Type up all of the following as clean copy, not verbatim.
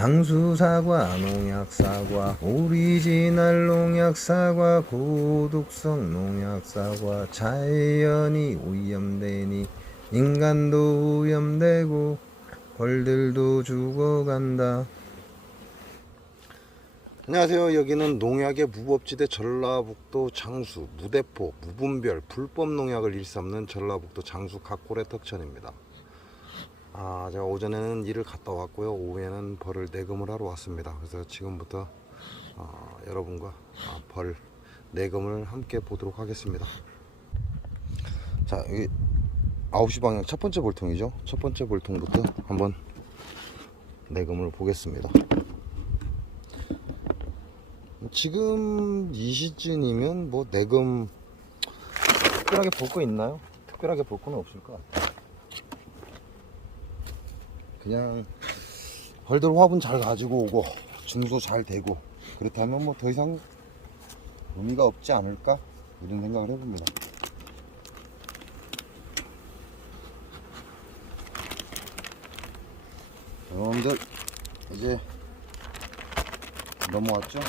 장수사과, 농약사과, 오리지널 농약사과, 고독성 농약사과, 자연이 오염되니 인간도 오염되고 벌들도 죽어간다. 안녕하세요. 여기는 농약의 무법지대 전라북도 장수, 무대포, 무분별, 불법 농약을 일삼는 전라북도 장수 각골의 덕천입니다. 제가 오전에는 일을 갔다 왔고요. 오후에는 벌을 내금을 하러 왔습니다. 그래서 지금부터 여러분과 벌 내금을 함께 보도록 하겠습니다. 자, 여기 9시 방향 첫 번째 볼통이죠. 첫 번째 볼통부터 한번 내금을 보겠습니다. 지금 이 시즌이면 뭐 내금 특별하게 볼 거 있나요? 특별하게 볼 거는 없을 것 같아요. 그냥 벌들 화분 잘 가지고 오고 증소 잘 되고 그렇다면 뭐 더 이상 의미가 없지 않을까 이런 생각을 해봅니다. 여러분들 이제 넘어왔죠?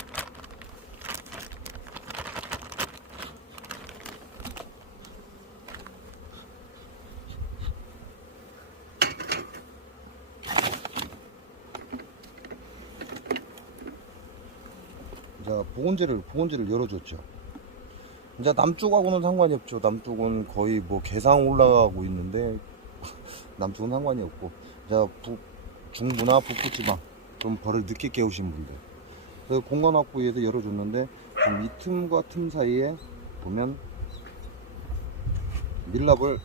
자, 보건제를 열어줬죠. 이제 남쪽하고는 상관이 없죠. 남쪽은 거의 뭐 개상 올라가고 있는데 남쪽은 상관이 없고, 자, 중부나 북부지방 좀 벌을 늦게 깨우신 분들, 그래서 공간 확보 위해서 열어줬는데 지금 이 틈과 틈 사이에 보면 밀랍을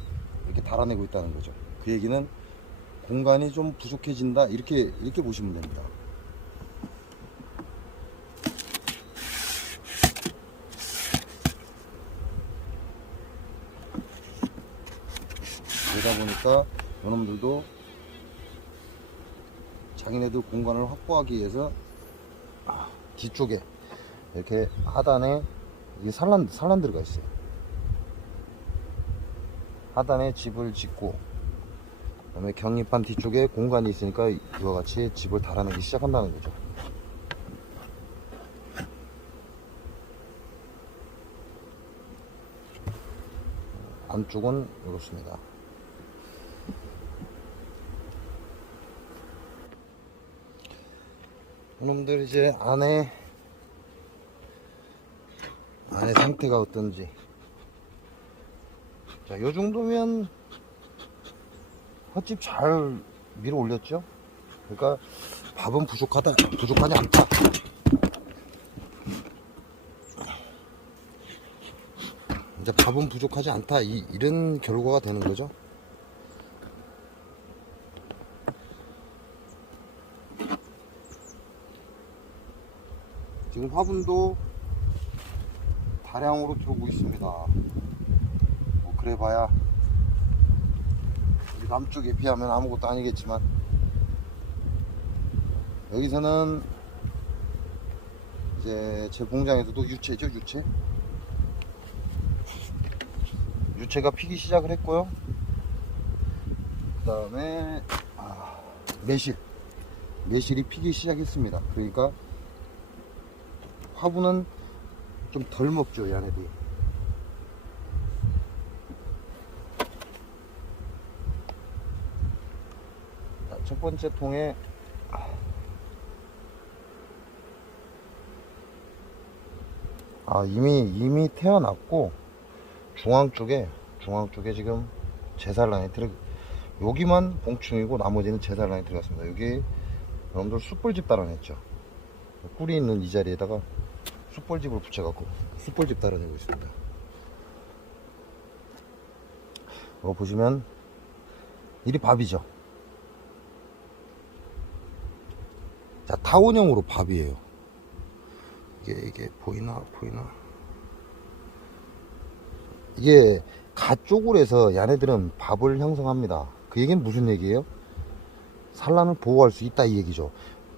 이렇게 달아내고 있다는 거죠. 그 얘기는 공간이 좀 부족해진다, 이렇게 보시면 됩니다. 그러다 보니까 요놈들도 자기네들 공간을 확보하기 위해서 뒤쪽에 이렇게 하단에 이게 산란들가 있어요. 하단에 집을 짓고, 그다음에 경립판 뒤쪽에 공간이 있으니까 이와 같이 집을 달아내기 시작한다는 거죠. 안쪽은 이렇습니다. 이놈들 이제 안에 상태가 어떤지. 자, 요 정도면 헛집 잘 밀어 올렸죠. 그러니까 밥은 부족하지 않다. 이제 밥은 부족하지 않다, 이런 결과가 되는 거죠. 지금 화분도 다량으로 들어오고 있습니다. 뭐 그래봐야 우리 남쪽에 비하면 아무것도 아니겠지만, 여기서는 이제 제 공장에서도 유채죠. 유채가 피기 시작을 했고요. 그 다음에 매실이 피기 시작했습니다. 그러니까 화분은 좀 덜 먹죠, 얘네들이. 자, 첫 번째 통에 이미 태어났고, 중앙 쪽에 지금 제살란이 여기만 봉충이고 나머지는 제살란이 들어갔습니다. 여기 여러분들 숯벌집 달아냈죠. 꿀이 있는 이 자리에다가 숯벌집을 붙여갖고 숯벌집 달아내고 있습니다. 보시면 이리 밥이죠. 자, 타원형으로 밥이에요. 이게 보이나? 이게 가쪽으로 해서 얘네들은 밥을 형성합니다. 그 얘기는 무슨 얘기예요? 산란을 보호할 수 있다, 이 얘기죠.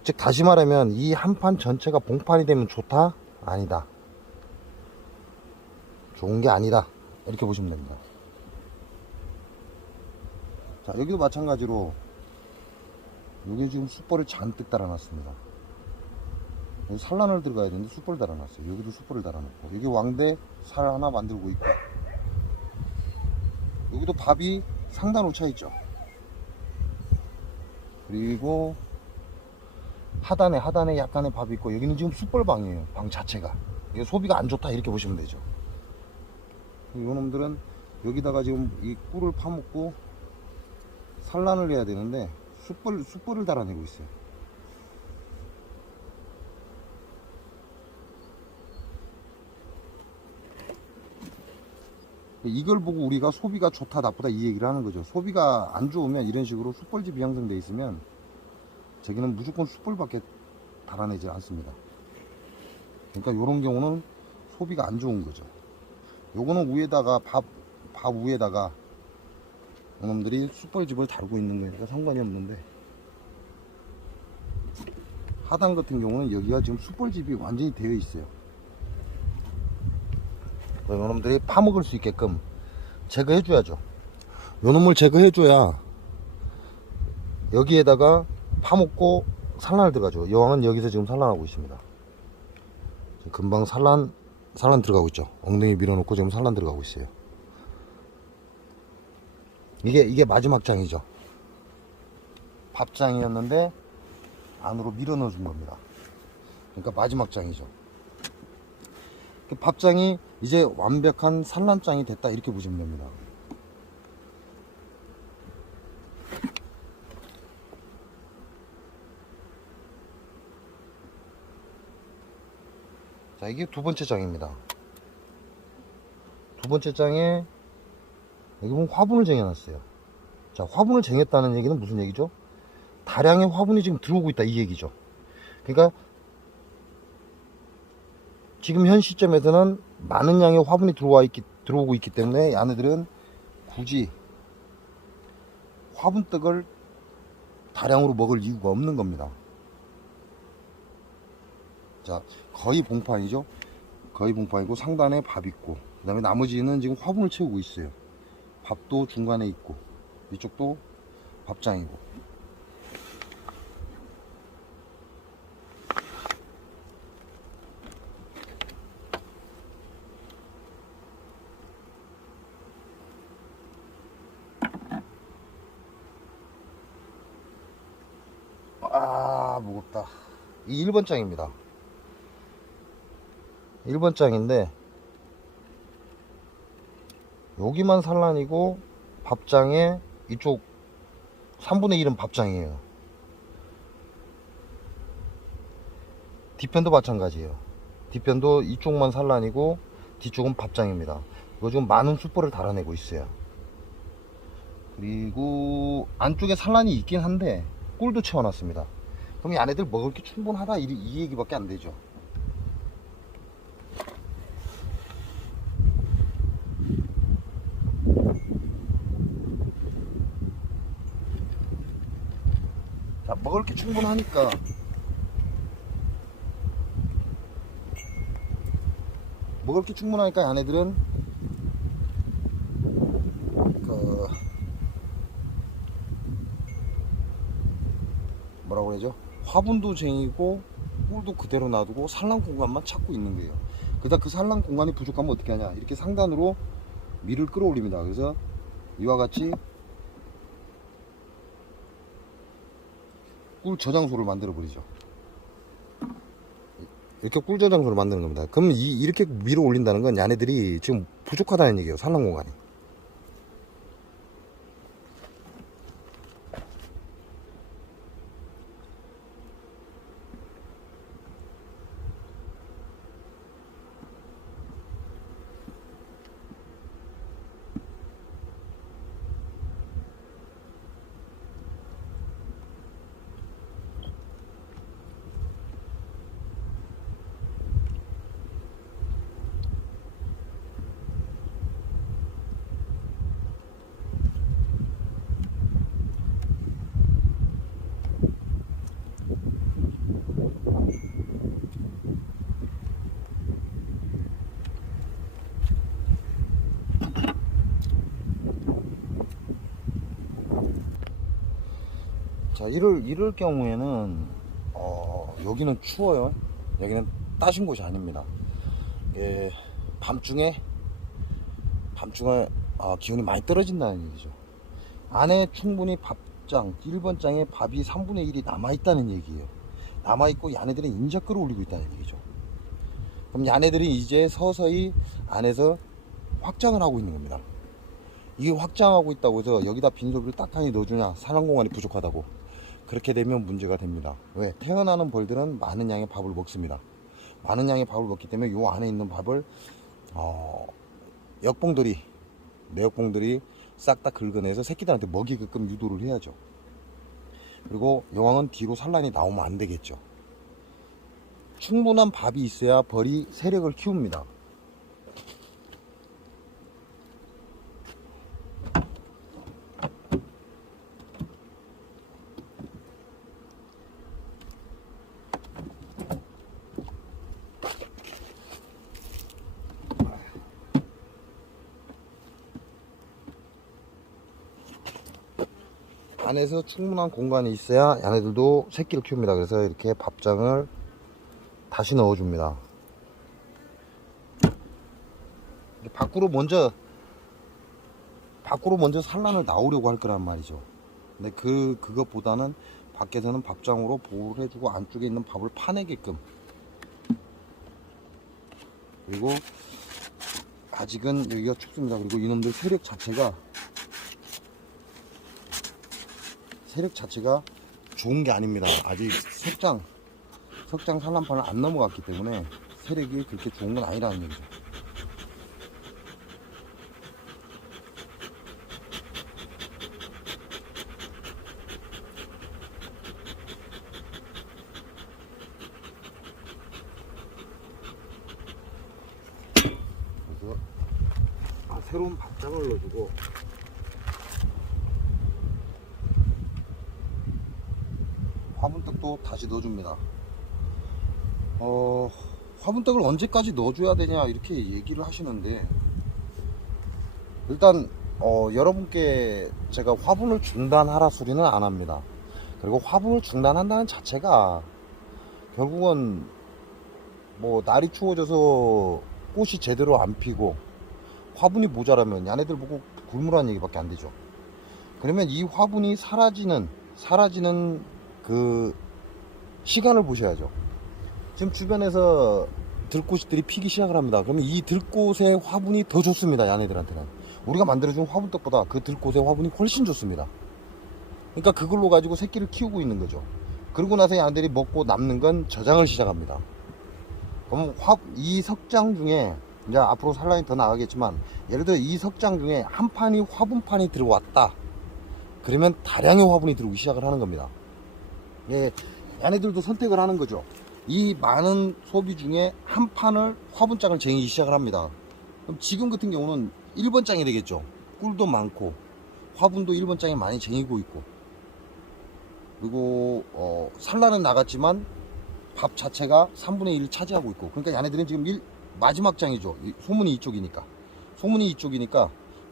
즉 다시 말하면 이 한 판 전체가 봉판이 되면 좋다? 아니다. 좋은 게 아니다, 이렇게 보시면 됩니다. 자, 여기도 마찬가지로 요게 지금 숯벌을 잔뜩 달아놨습니다. 여기 산란을 들어가야 되는데 숯벌 달아놨어요. 여기도 숯벌을 달아놓고, 여기 왕대 살 하나 만들고 있고, 여기도 밥이 상단으로 차있죠. 그리고 하단에 약간의 밥이 있고, 여기는 지금 숯벌방이에요. 방 자체가. 이게 소비가 안 좋다 이렇게 보시면 되죠. 요 놈들은 여기다가 지금 이 꿀을 파먹고 산란을 해야 되는데 숯불을 달아내고 있어요. 이걸 보고 우리가 소비가 좋다 나쁘다 이 얘기를 하는 거죠. 소비가 안 좋으면 이런 식으로 숯벌집이 형성돼 있으면 저기는 무조건 숯불밖에 달아내지 않습니다. 그러니까 이런 경우는 소비가 안 좋은 거죠. 요거는 위에다가 밥 위에다가 이놈들이 숯벌집을 달고 있는 거니까 상관이 없는데, 하단 같은 경우는 여기가 지금 숯벌집이 완전히 되어 있어요. 요놈들이 파먹을 수 있게끔 제거해 줘야죠. 요놈을 제거해 줘야 여기에다가 파먹고 산란을 들어가죠. 여왕은 여기서 지금 산란하고 있습니다. 금방 산란 들어가고 있죠. 엉덩이 밀어놓고 지금 산란 들어가고 있어요. 이게 마지막 장이죠. 밥장이었는데 안으로 밀어 넣어준 겁니다. 그러니까 마지막 장이죠. 밥장이 이제 완벽한 산란장이 됐다 이렇게 보시면 됩니다. 자, 이게 두 번째 장입니다. 두 번째 장에 여기 보면 화분을 쟁여놨어요. 자, 화분을 쟁였다는 얘기는 무슨 얘기죠? 다량의 화분이 지금 들어오고 있다 이 얘기죠. 그러니까 지금 현 시점에서는 많은 양의 화분이 들어오고 있기 때문에 얘네들은 굳이 화분떡을 다량으로 먹을 이유가 없는 겁니다. 자, 거의 봉판이죠. 거의 봉판이고 상단에 밥 있고, 그 다음에 나머지는 지금 화분을 채우고 있어요. 밥도 중간에 있고, 이쪽도 밥장이고. 아, 무겁다. 이 1번 장입니다. 1번 장인데 여기만 산란이고 밥장에 이쪽 3분의 1은 밥장이에요. 뒤편도 마찬가지예요. 뒤편도 이쪽만 산란이고 뒤쪽은 밥장입니다. 이거 지금 많은 숯불을 달아내고 있어요. 그리고 안쪽에 산란이 있긴 한데 꿀도 채워놨습니다. 그럼 이 안에들 먹을 게 충분하다 이 얘기밖에 안 되죠. 자, 먹을 게 충분하니까 얘네들은 뭐라고 그러죠? 화분도 쟁이고 꿀도 그대로 놔두고 산란 공간만 찾고 있는 거예요. 그러다 그 산란 공간이 부족하면 어떻게 하냐, 이렇게 상단으로 밀을 끌어올립니다. 그래서 이와 같이 꿀 저장소를 만들어 버리죠. 이렇게 꿀 저장소를 만드는 겁니다. 그럼 이렇게 밀어 올린다는 건 얘네들이 지금 부족하다는 얘기예요. 산란 공간이. 자, 이럴 경우에는 여기는 추워요. 여기는 따신 곳이 아닙니다. 예, 밤중에 기온이 많이 떨어진다는 얘기죠. 안에 충분히 밥장 1번 장에 밥이 3분의 1이 남아있다는 얘기예요. 남아있고 얘네들은 인자 끌어올리고 있다는 얘기죠. 그럼 얘네들이 이제 서서히 안에서 확장을 하고 있는 겁니다. 이게 확장하고 있다고 해서 여기다 빈소비를 딱하니 넣어주냐, 산란공간이 부족하다고, 그렇게 되면 문제가 됩니다. 왜? 태어나는 벌들은 많은 양의 밥을 먹습니다. 많은 양의 밥을 먹기 때문에 요 안에 있는 밥을 내역봉들이 싹 다 긁어내서 새끼들한테 먹이게끔 유도를 해야죠. 그리고 여왕은 뒤로 산란이 나오면 안 되겠죠. 충분한 밥이 있어야 벌이 세력을 키웁니다. 안에서 충분한 공간이 있어야 얘네들도 새끼를 키웁니다. 그래서 이렇게 밥장을 다시 넣어줍니다. 밖으로 먼저 산란을 나오려고 할 거란 말이죠. 근데 그것보다는 밖에서는 밥장으로 보호를 해주고 안쪽에 있는 밥을 파내게끔. 그리고 아직은 여기가 춥습니다. 그리고 이놈들 세력 자체가 좋은 게 아닙니다. 아직 석장 산란판을 안 넘어갔기 때문에 세력이 그렇게 좋은 건 아니라는 얘기죠. 그래서 새로운 밥장을 넣어주고, 화분떡도 다시 넣어줍니다. 화분떡을 언제까지 넣어줘야 되냐 이렇게 얘기를 하시는데, 일단 여러분께 제가 화분을 중단하라 소리는 안 합니다. 그리고 화분을 중단한다는 자체가 결국은 뭐 날이 추워져서 꽃이 제대로 안 피고 화분이 모자라면 얘네들 보고 굶으라는 얘기밖에 안 되죠. 그러면 이 화분이 사라지는 그 시간을 보셔야죠. 지금 주변에서 들꽃들이 피기 시작을 합니다. 그러면 이 들꽃의 화분이 더 좋습니다. 얘네들한테는 우리가 만들어준 화분떡보다 그 들꽃의 화분이 훨씬 좋습니다. 그러니까 그걸로 가지고 새끼를 키우고 있는 거죠. 그러고 나서 얘네들이 먹고 남는 건 저장을 시작합니다. 그럼 이 석장 중에 이제 앞으로 산란이 더 나가겠지만, 예를 들어 이 석장 중에 한 판이 화분판이 들어왔다. 그러면 다량의 화분이 들어오기 시작을 하는 겁니다. 예, 얘네들도 선택을 하는 거죠. 이 많은 소비 중에 한 판을 화분장을 쟁이기 시작을 합니다. 그럼 지금 같은 경우는 1번 장이 되겠죠. 꿀도 많고 화분도 1번 장에 많이 쟁이고 있고, 그리고 산란은 나갔지만 밥 자체가 3분의 1을 차지하고 있고, 그러니까 얘네들은 지금 마지막 장이죠. 소문이 이쪽이니까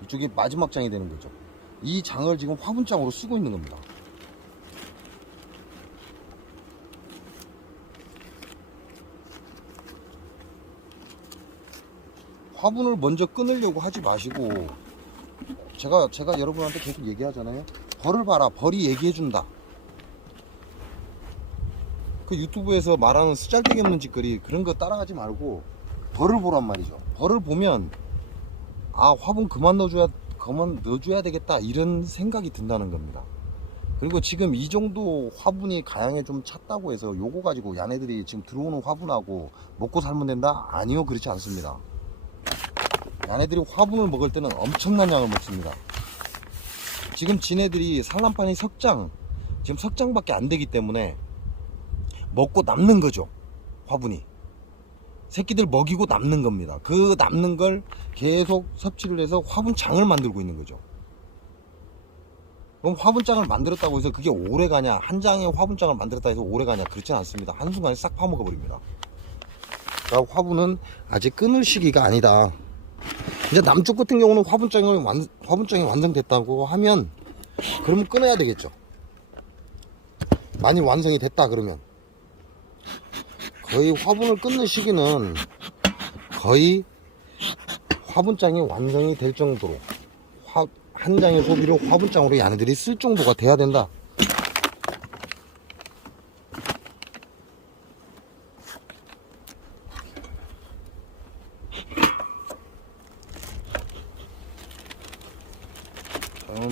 이쪽이 마지막 장이 되는 거죠. 이 장을 지금 화분장으로 쓰고 있는 겁니다. 화분을 먼저 끊으려고 하지 마시고, 제가 여러분한테 계속 얘기하잖아요. 벌을 봐라. 벌이 얘기해준다. 그 유튜브에서 말하는 쓰잘데기 없는 짓거리 그런 거 따라가지 말고 벌을 보란 말이죠. 벌을 보면 화분 그만 넣어줘야 되겠다 이런 생각이 든다는 겁니다. 그리고 지금 이 정도 화분이 가양에 좀 찼다고 해서 요거 가지고 얘네들이 지금 들어오는 화분하고 먹고 살면 된다? 아니요, 그렇지 않습니다. 얘네들이 화분을 먹을 때는 엄청난 양을 먹습니다. 지금 지네들이 산란판이 지금 석장밖에 안 되기 때문에 먹고 남는 거죠. 화분이 새끼들 먹이고 남는 겁니다. 그 남는 걸 계속 섭취를 해서 화분장을 만들고 있는 거죠. 그럼 화분장을 만들었다고 해서 그게 오래 가냐, 한 장의 화분장을 만들었다 해서 오래 가냐, 그렇지는 않습니다. 한순간에 싹 파먹어 버립니다. 그러니까 화분은 아직 끊을 시기가 아니다. 이제 남쪽 같은 경우는 화분장이 완성됐다고 하면 그러면 끊어야 되겠죠. 많이 완성이 됐다 그러면 거의 화분을 끊는 시기는 거의 화분장이 완성이 될 정도로 한 장의 소비를 화분장으로 얘네들이 쓸 정도가 돼야 된다.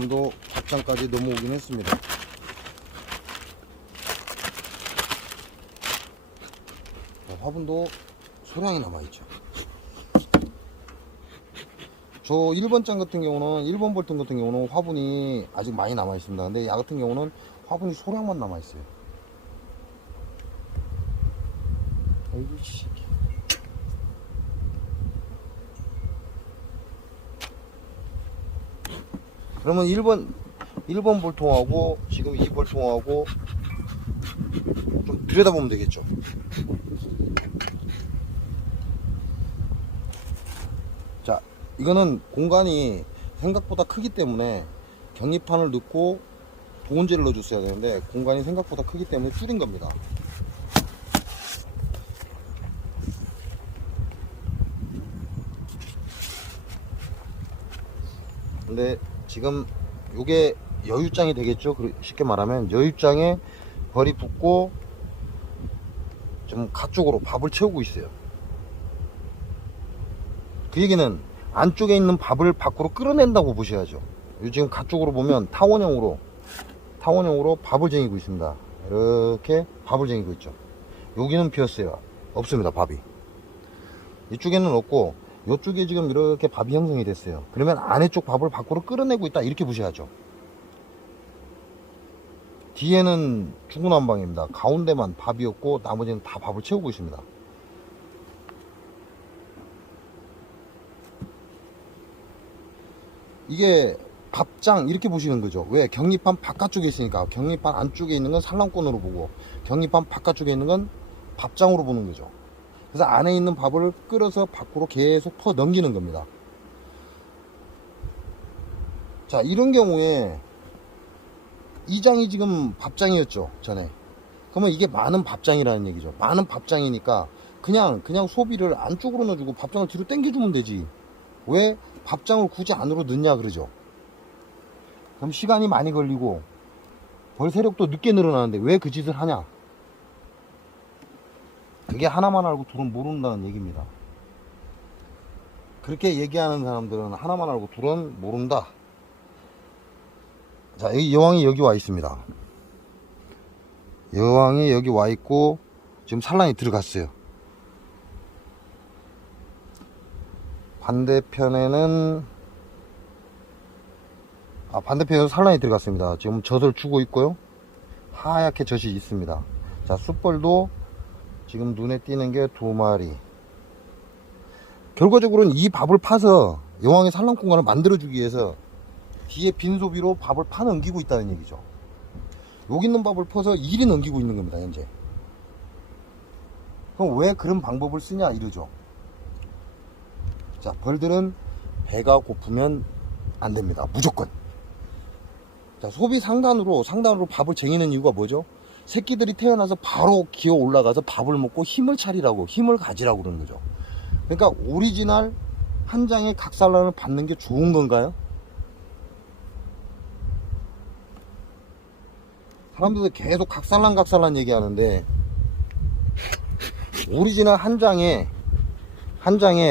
어느정도 밥장까지 넘어오긴 했습니다. 화분도 소량이 남아있죠. 저 1번 장 같은 경우는 1번 볼튼 같은 경우는 화분이 아직 많이 남아있습니다. 근데 야 같은 경우는 화분이 소량만 남아있어요. 아이고 씨. 그러면 1번 볼통하고 지금 2 볼통하고 좀 들여다보면 되겠죠. 자, 이거는 공간이 생각보다 크기 때문에 격리판을 넣고 보온재를 넣어줬어야 되는데 공간이 생각보다 크기 때문에 줄인 겁니다. 근데 지금 요게 여유장이 되겠죠. 쉽게 말하면 여유장에 벌이 붙고 좀 가쪽으로 밥을 채우고 있어요. 그 얘기는 안쪽에 있는 밥을 밖으로 끌어낸다고 보셔야죠. 요 지금 가쪽으로 보면 타원형으로 밥을 쟁이고 있습니다. 이렇게 밥을 쟁이고 있죠. 여기는 비었어요. 없습니다. 밥이. 이쪽에는 없고 이쪽에 지금 이렇게 밥이 형성이 됐어요. 그러면 안에쪽 밥을 밖으로 끌어내고 있다 이렇게 보셔야죠. 뒤에는 중구난방입니다. 가운데만 밥이 없고 나머지는 다 밥을 채우고 있습니다. 이게 밥장 이렇게 보시는 거죠. 왜? 격리판 바깥쪽에 있으니까. 격리판 안쪽에 있는 건 산란권으로 보고 격리판 바깥쪽에 있는 건 밥장으로 보는 거죠. 그래서 안에 있는 밥을 끌어서 밖으로 계속 퍼 넘기는 겁니다. 자, 이런 경우에 이 장이 지금 밥장이었죠, 전에. 그러면 이게 많은 밥장이라는 얘기죠. 많은 밥장이니까 그냥 소비를 안쪽으로 넣어주고 밥장을 뒤로 당겨주면 되지. 왜 밥장을 굳이 안으로 넣냐 그러죠. 그럼 시간이 많이 걸리고 벌 세력도 늦게 늘어나는데 왜 그 짓을 하냐. 그게 하나만 알고 둘은 모른다는 얘기입니다. 그렇게 얘기하는 사람들은 하나만 알고 둘은 모른다. 자, 여왕이 여기 와 있습니다. 여왕이 여기 와 있고 지금 산란이 들어갔어요. 반대편에는 반대편에도 산란이 들어갔습니다. 지금 젖을 주고 있고요. 하얗게 젖이 있습니다. 자, 숯벌도 지금 눈에 띄는 게 2마리. 결과적으로는 이 밥을 파서 여왕의 산란 공간을 만들어주기 위해서 뒤에 빈 소비로 밥을 파 넘기고 있다는 얘기죠. 여기 있는 밥을 퍼서 이리 넘기고 있는 겁니다, 현재. 그럼 왜 그런 방법을 쓰냐 이러죠. 자, 벌들은 배가 고프면 안 됩니다. 무조건. 자, 소비 상단으로 밥을 쟁이는 이유가 뭐죠? 새끼들이 태어나서 바로 기어 올라가서 밥을 먹고 힘을 차리라고, 힘을 가지라고 그러는 거죠. 그러니까 오리지널 한 장의 각산란을 받는 게 좋은 건가요? 사람들도 계속 각산란 얘기하는데 오리지널 한 장에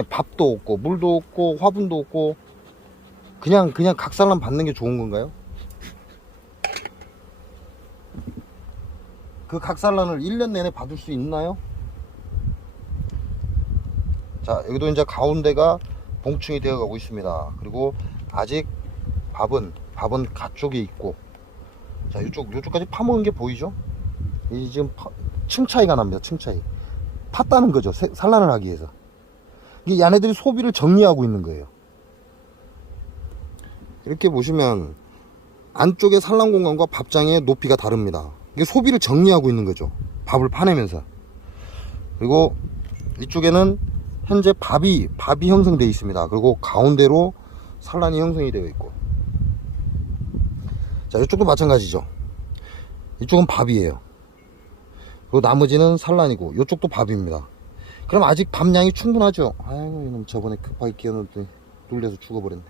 밥도 없고 물도 없고 화분도 없고 그냥 각산란 받는 게 좋은 건가요? 그 각산란을 1년 내내 받을 수 있나요? 자, 여기도 이제 가운데가 봉충이 되어 가고 있습니다. 그리고 아직 밥은 가쪽에 있고, 자, 요쪽까지 파먹은 게 보이죠? 이 지금 층 차이가 납니다. 층 차이. 팠다는 거죠. 산란을 하기 위해서. 이게 얘네들이 소비를 정리하고 있는 거예요. 이렇게 보시면 안쪽의 산란 공간과 밥장의 높이가 다릅니다. 이게 소비를 정리하고 있는 거죠. 밥을 파내면서. 그리고 이쪽에는 현재 밥이 형성되어 있습니다. 그리고 가운데로 산란이 형성이 되어 있고, 자, 이쪽도 마찬가지죠. 이쪽은 밥이에요. 그리고 나머지는 산란이고 이쪽도 밥입니다. 그럼 아직 밥량이 충분하죠. 아이고 이놈 저번에 급하게 끼워놓더니 놀려서 죽어버렸네.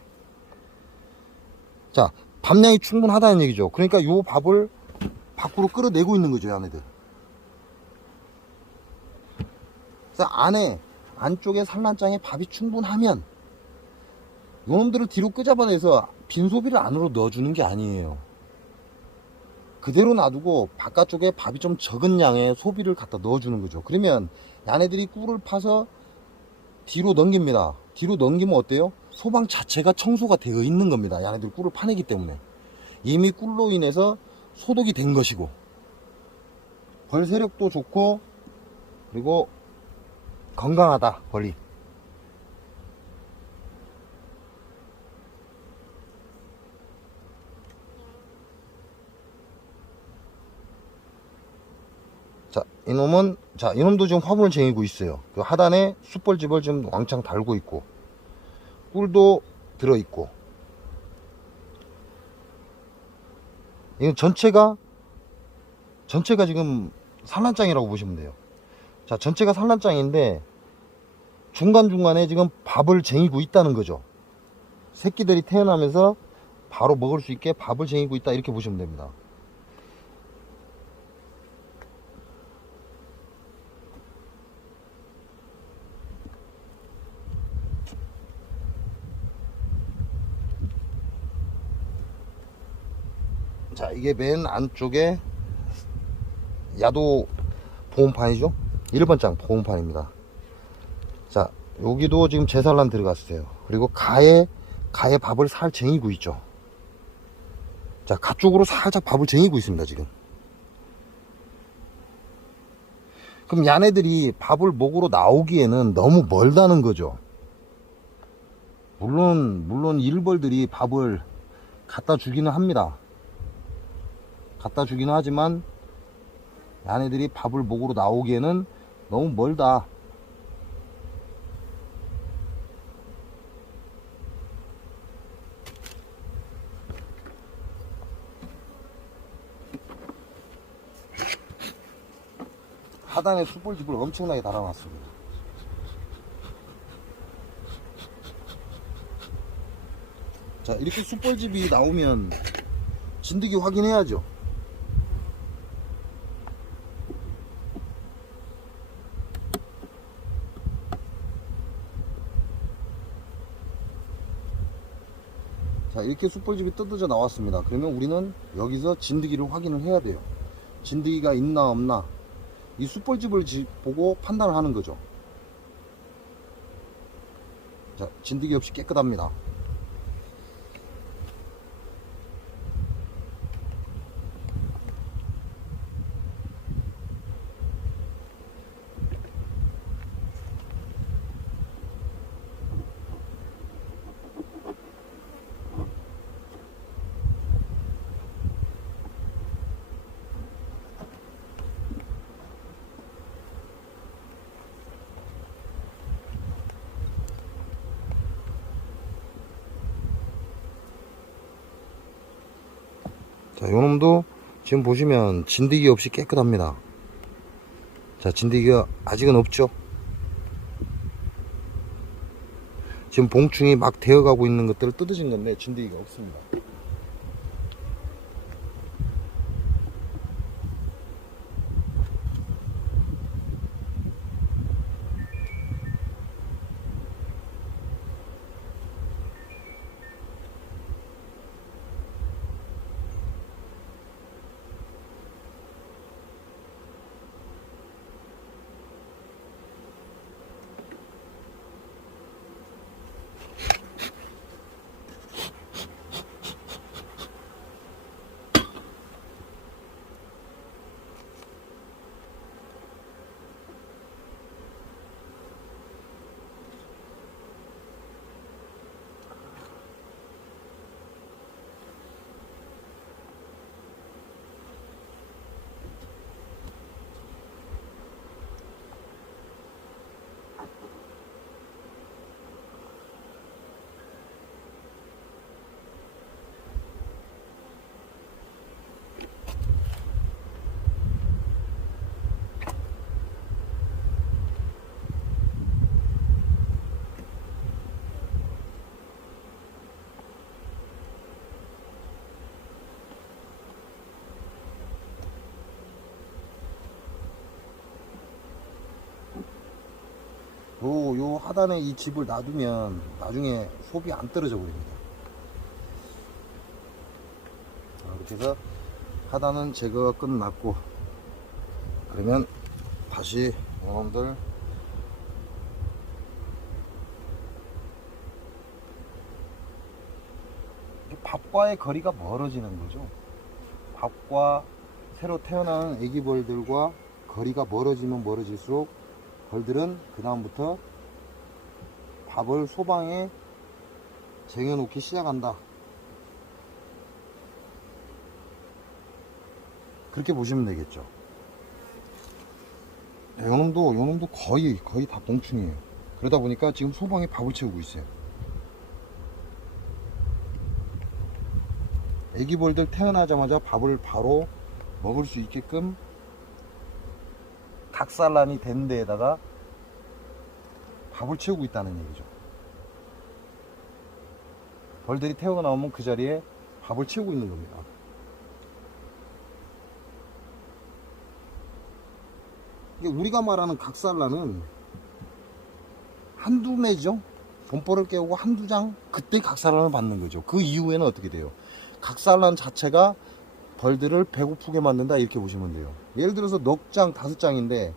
자, 밥량이 충분하다는 얘기죠. 그러니까 요 밥을 밖으로 끌어내고 있는 거죠, 얘네들. 그래서 안쪽에 산란장에 밥이 충분하면 요놈들을 뒤로 끄잡아내서 빈소비를 안으로 넣어주는 게 아니에요. 그대로 놔두고 바깥쪽에 밥이 좀 적은 양의 소비를 갖다 넣어주는 거죠. 그러면 얘네들이 꿀을 파서 뒤로 넘깁니다. 뒤로 넘기면 어때요? 소방 자체가 청소가 되어 있는 겁니다. 얘네들이 꿀을 파내기 때문에. 이미 꿀로 인해서 소독이 된 것이고, 벌 세력도 좋고, 그리고 건강하다, 벌이. 자, 이놈도 지금 화분을 쟁이고 있어요. 그 하단에 숯벌집을 지금 왕창 달고 있고, 꿀도 들어있고. 이건 전체가 지금 산란장이라고 보시면 돼요. 자, 전체가 산란장인데, 중간중간에 지금 밥을 쟁이고 있다는 거죠. 새끼들이 태어나면서 바로 먹을 수 있게 밥을 쟁이고 있다, 이렇게 보시면 됩니다. 자, 이게 맨 안쪽에 야도 보온판이죠. 1번장 보온판입니다. 자, 여기도 지금 제산란 들어갔어요. 그리고 가에 밥을 살 쟁이고 있죠. 자, 가 쪽으로 살짝 밥을 쟁이고 있습니다, 지금. 그럼 얘네들이 밥을 먹으러 나오기에는 너무 멀다는 거죠. 물론 일벌들이 밥을 갖다 주기는 합니다. 갖다 주기는 하지만 얘네들이 밥을 먹으러 나오기에는 너무 멀다. 하단에 숯불집을 엄청나게 달아놨습니다. 자, 이렇게 숯불집이 나오면 진드기 확인해야죠. 자, 이렇게 숯불집이 뜯어져 나왔습니다. 그러면 우리는 여기서 진드기를 확인을 해야 돼요. 진드기가 있나 없나, 이 숯불집을 보고 판단을 하는 거죠. 자, 진드기 없이 깨끗합니다. 자, 요놈도 지금 보시면 진드기 없이 깨끗합니다. 자, 진드기가 아직은 없죠. 지금 봉충이 막 되어가고 있는 것들을 뜯어진 건데 진드기가 없습니다. 요 하단에 이 집을 놔두면 나중에 소비 안 떨어져 버립니다. 이렇게 해서 하단은 제거가 끝났고, 그러면 다시 이놈들 밥과의 거리가 멀어지는 거죠. 밥과 새로 태어나는 애기 벌들과 거리가 멀어지면 멀어질수록 벌들은 그 다음부터 밥을 소방에 쟁여놓기 시작한다. 그렇게 보시면 되겠죠. 요놈도 거의 다 봉충이에요. 그러다 보니까 지금 소방에 밥을 채우고 있어요. 애기 벌들 태어나자마자 밥을 바로 먹을 수 있게끔 닭산란이 된 데에다가 밥을 채우고 있다는 얘기죠. 벌들이 태어나오면 그 자리에 밥을 채우고 있는 겁니다. 우리가 말하는 각산란은 한두 매죠. 본벌을 깨우고 한두 장, 그때 각산란을 받는 거죠. 그 이후에는 어떻게 돼요? 각산란 자체가 벌들을 배고프게 만든다, 이렇게 보시면 돼요. 예를 들어서 넉 장, 5장인데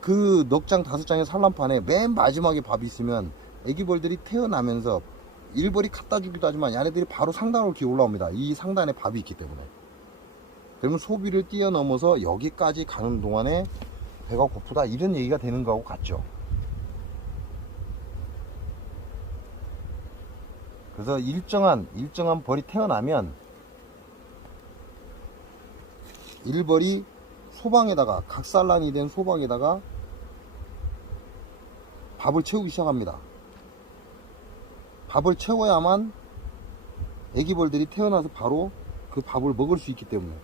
그 넉 장, 5장의 산란판에 맨 마지막에 밥이 있으면 애기 벌들이 태어나면서 일벌이 갖다 주기도 하지만 얘네들이 바로 상단으로 기어 올라옵니다. 이 상단에 밥이 있기 때문에. 그러면 소비를 뛰어넘어서 여기까지 가는 동안에 배가 고프다, 이런 얘기가 되는 거하고 같죠. 그래서 일정한 벌이 태어나면 일벌이 소방에다가, 각산란이 된 소방에다가 밥을 채우기 시작합니다. 밥을 채워야만 애기 벌들이 태어나서 바로 그 밥을 먹을 수 있기 때문에.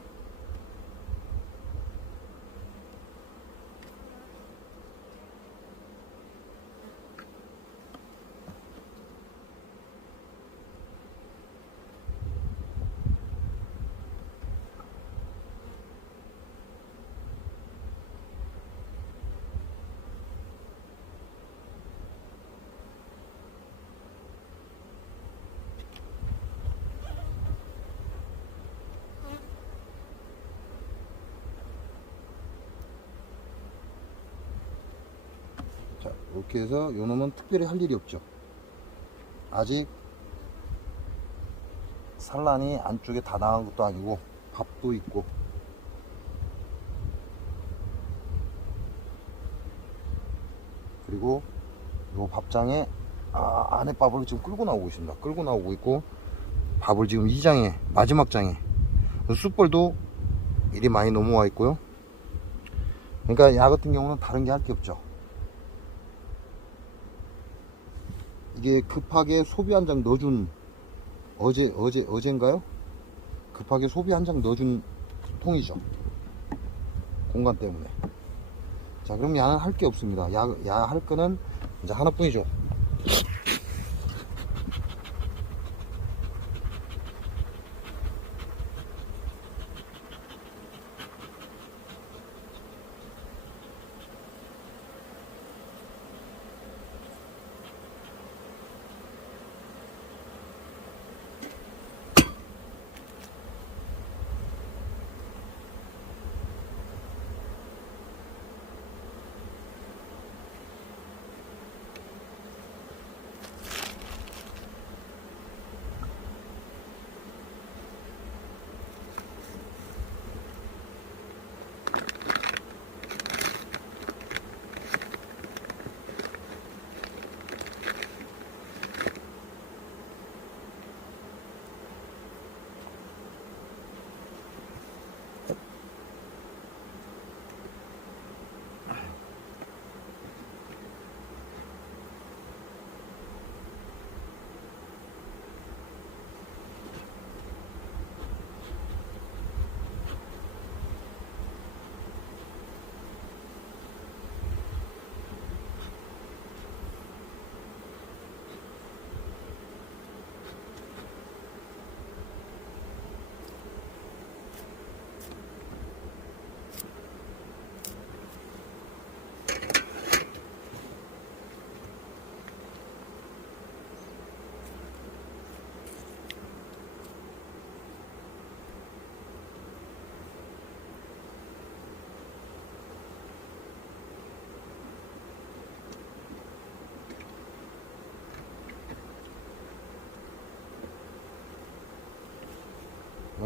자, 이렇게 해서 요놈은 특별히 할 일이 없죠. 아직 산란이 안쪽에 다 나간 것도 아니고 밥도 있고. 그리고 요 밥장에 안에 밥을 지금 끌고 나오고 있습니다. 끌고 나오고 있고, 밥을 지금 이 장에, 마지막 장에 숯벌도 일이 많이 넘어와 있고요. 그러니까 야 같은 경우는 다른 게 할 게 없죠. 이게 급하게 소비 한 장 넣어준, 어제인가요? 급하게 소비 한 장 넣어준 통이죠. 공간 때문에. 자, 그럼 야는 할 게 없습니다. 야 할 거는 이제 하나뿐이죠.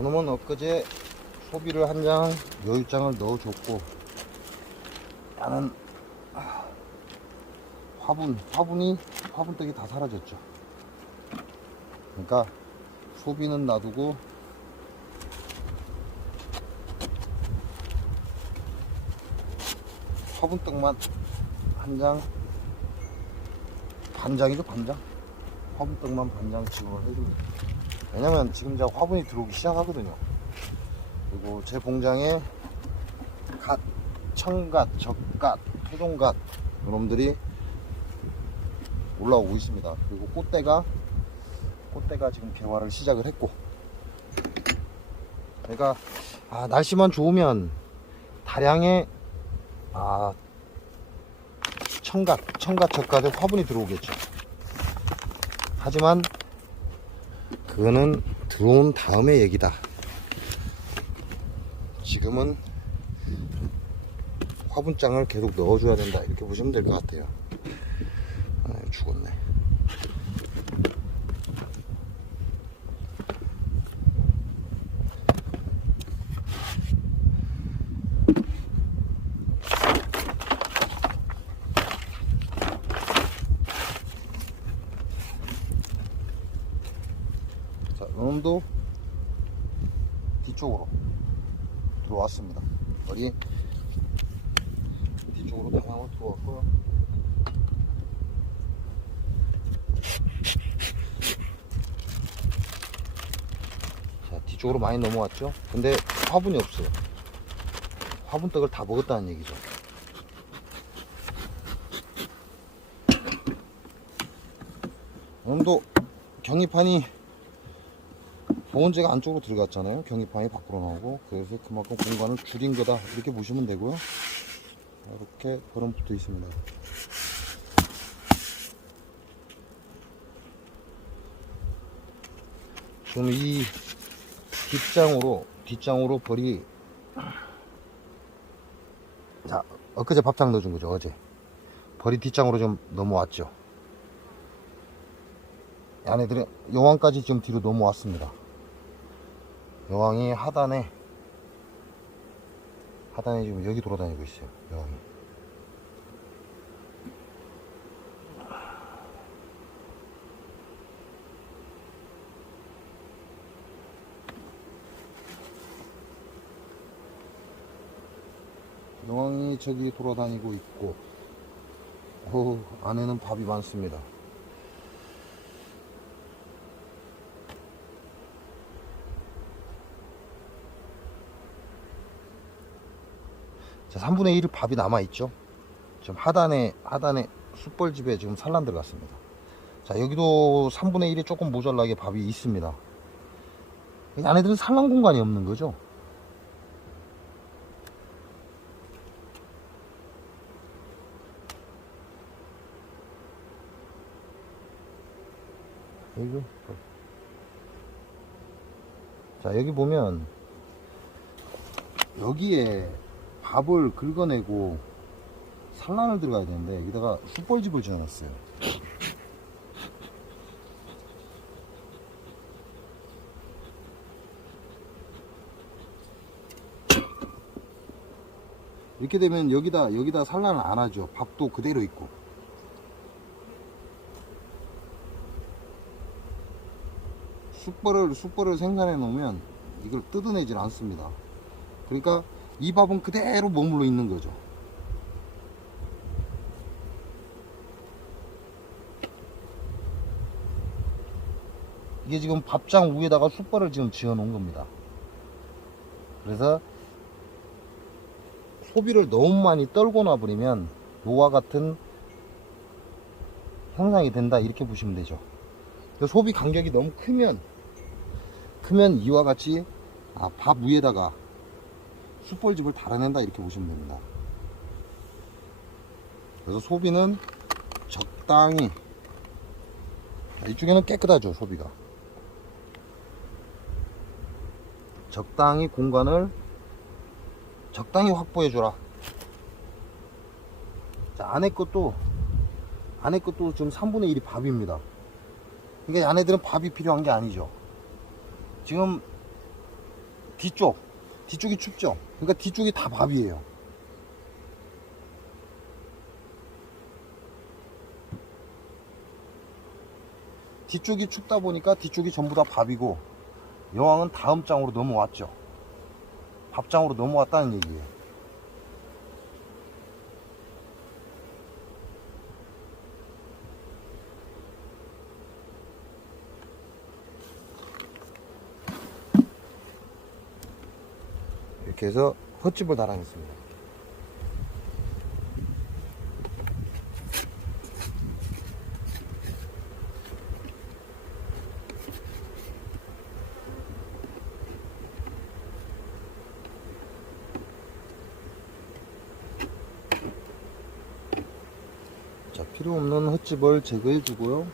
요놈은 엊그제 소비를 한 장 여유장을 넣어줬고, 나는 화분떡이 다 사라졌죠. 그러니까 소비는 놔두고 화분떡만 한 장, 반장이죠, 반장. 화분떡만 반장 지급을 해줍니다. 왜냐면 지금 이제 화분이 들어오기 시작하거든요. 그리고 제 봉장에 갓, 청갓, 적갓, 토종갓 이놈들이 올라오고 있습니다. 그리고 꽃대가 지금 개화를 시작을 했고, 그러니까 날씨만 좋으면 다량의 청갓, 적갓의 화분이 들어오겠죠. 하지만 그거는 들어온 다음의 얘기다. 지금은 화분장을 계속 넣어줘야 된다, 이렇게 보시면 될 것 같아요. 죽었네. 자, 이놈도 뒤쪽으로 들어왔습니다. 머리 뒤쪽으로 다 나와 들어왔고요. 자, 뒤쪽으로 많이 넘어왔죠. 근데 화분이 없어요. 화분떡을 다 먹었다는 얘기죠. 이놈도 경입판이 보온재가 안쪽으로 들어갔잖아요. 경입판이 밖으로 나오고, 그래서 그만큼 공간을 줄인 거다, 이렇게 보시면 되고요. 이렇게 버름 붙어 있습니다. 지금 이 뒷장으로 벌이, 자, 엊그제 밥탕 넣어준 거죠. 어제 벌이 뒷장으로 좀 넘어왔죠. 얘네들이 여왕까지 지금 뒤로 넘어왔습니다. 여왕이 하단에 지금 여기 돌아다니고 있어요. 여왕이. 여왕이 저기 돌아다니고 있고, 안에는 밥이 많습니다. 자, 3분의 1 밥이 남아있죠. 지금 하단에 숯벌집에 지금 산란 들어갔습니다. 자, 여기도 3분의 1이 조금 모자라게 밥이 있습니다. 안에들은 산란 공간이 없는 거죠. 자, 여기 보면 여기에 밥을 긁어내고 산란을 들어가야 되는데, 여기다가 숯벌집을 지어놨어요. 이렇게 되면 여기다 산란을 안 하죠. 밥도 그대로 있고. 숯벌을 생산해 놓으면 이걸 뜯어내질 않습니다. 그러니까 이 밥은 그대로 머물러 있는 거죠. 이게 지금 밥장 위에다가 숯벌을 지금 지어 놓은 겁니다. 그래서 소비를 너무 많이 떨고 놔버리면 요와 같은 현상이 된다, 이렇게 보시면 되죠. 소비 간격이 너무 크면 이와 같이 밥 위에다가 숯벌집을 달아낸다, 이렇게 보시면 됩니다. 그래서 소비는 적당히, 이쪽에는 깨끗하죠. 소비가 적당히 공간을 적당히 확보해 주라. 자, 안에 것도 지금 3분의 1이 밥입니다. 그러니까 얘네들은 밥이 필요한 게 아니죠. 지금 뒤쪽이 춥죠. 그러니까 뒤쪽이 다 밥이에요. 뒤쪽이 춥다 보니까 뒤쪽이 전부 다 밥이고, 여왕은 다음 장으로 넘어왔죠. 밥장으로 넘어왔다는 얘기예요. 이렇게 해서 헛집을 달아냈습니다. 자, 필요 없는 헛집을 제거해 주고요.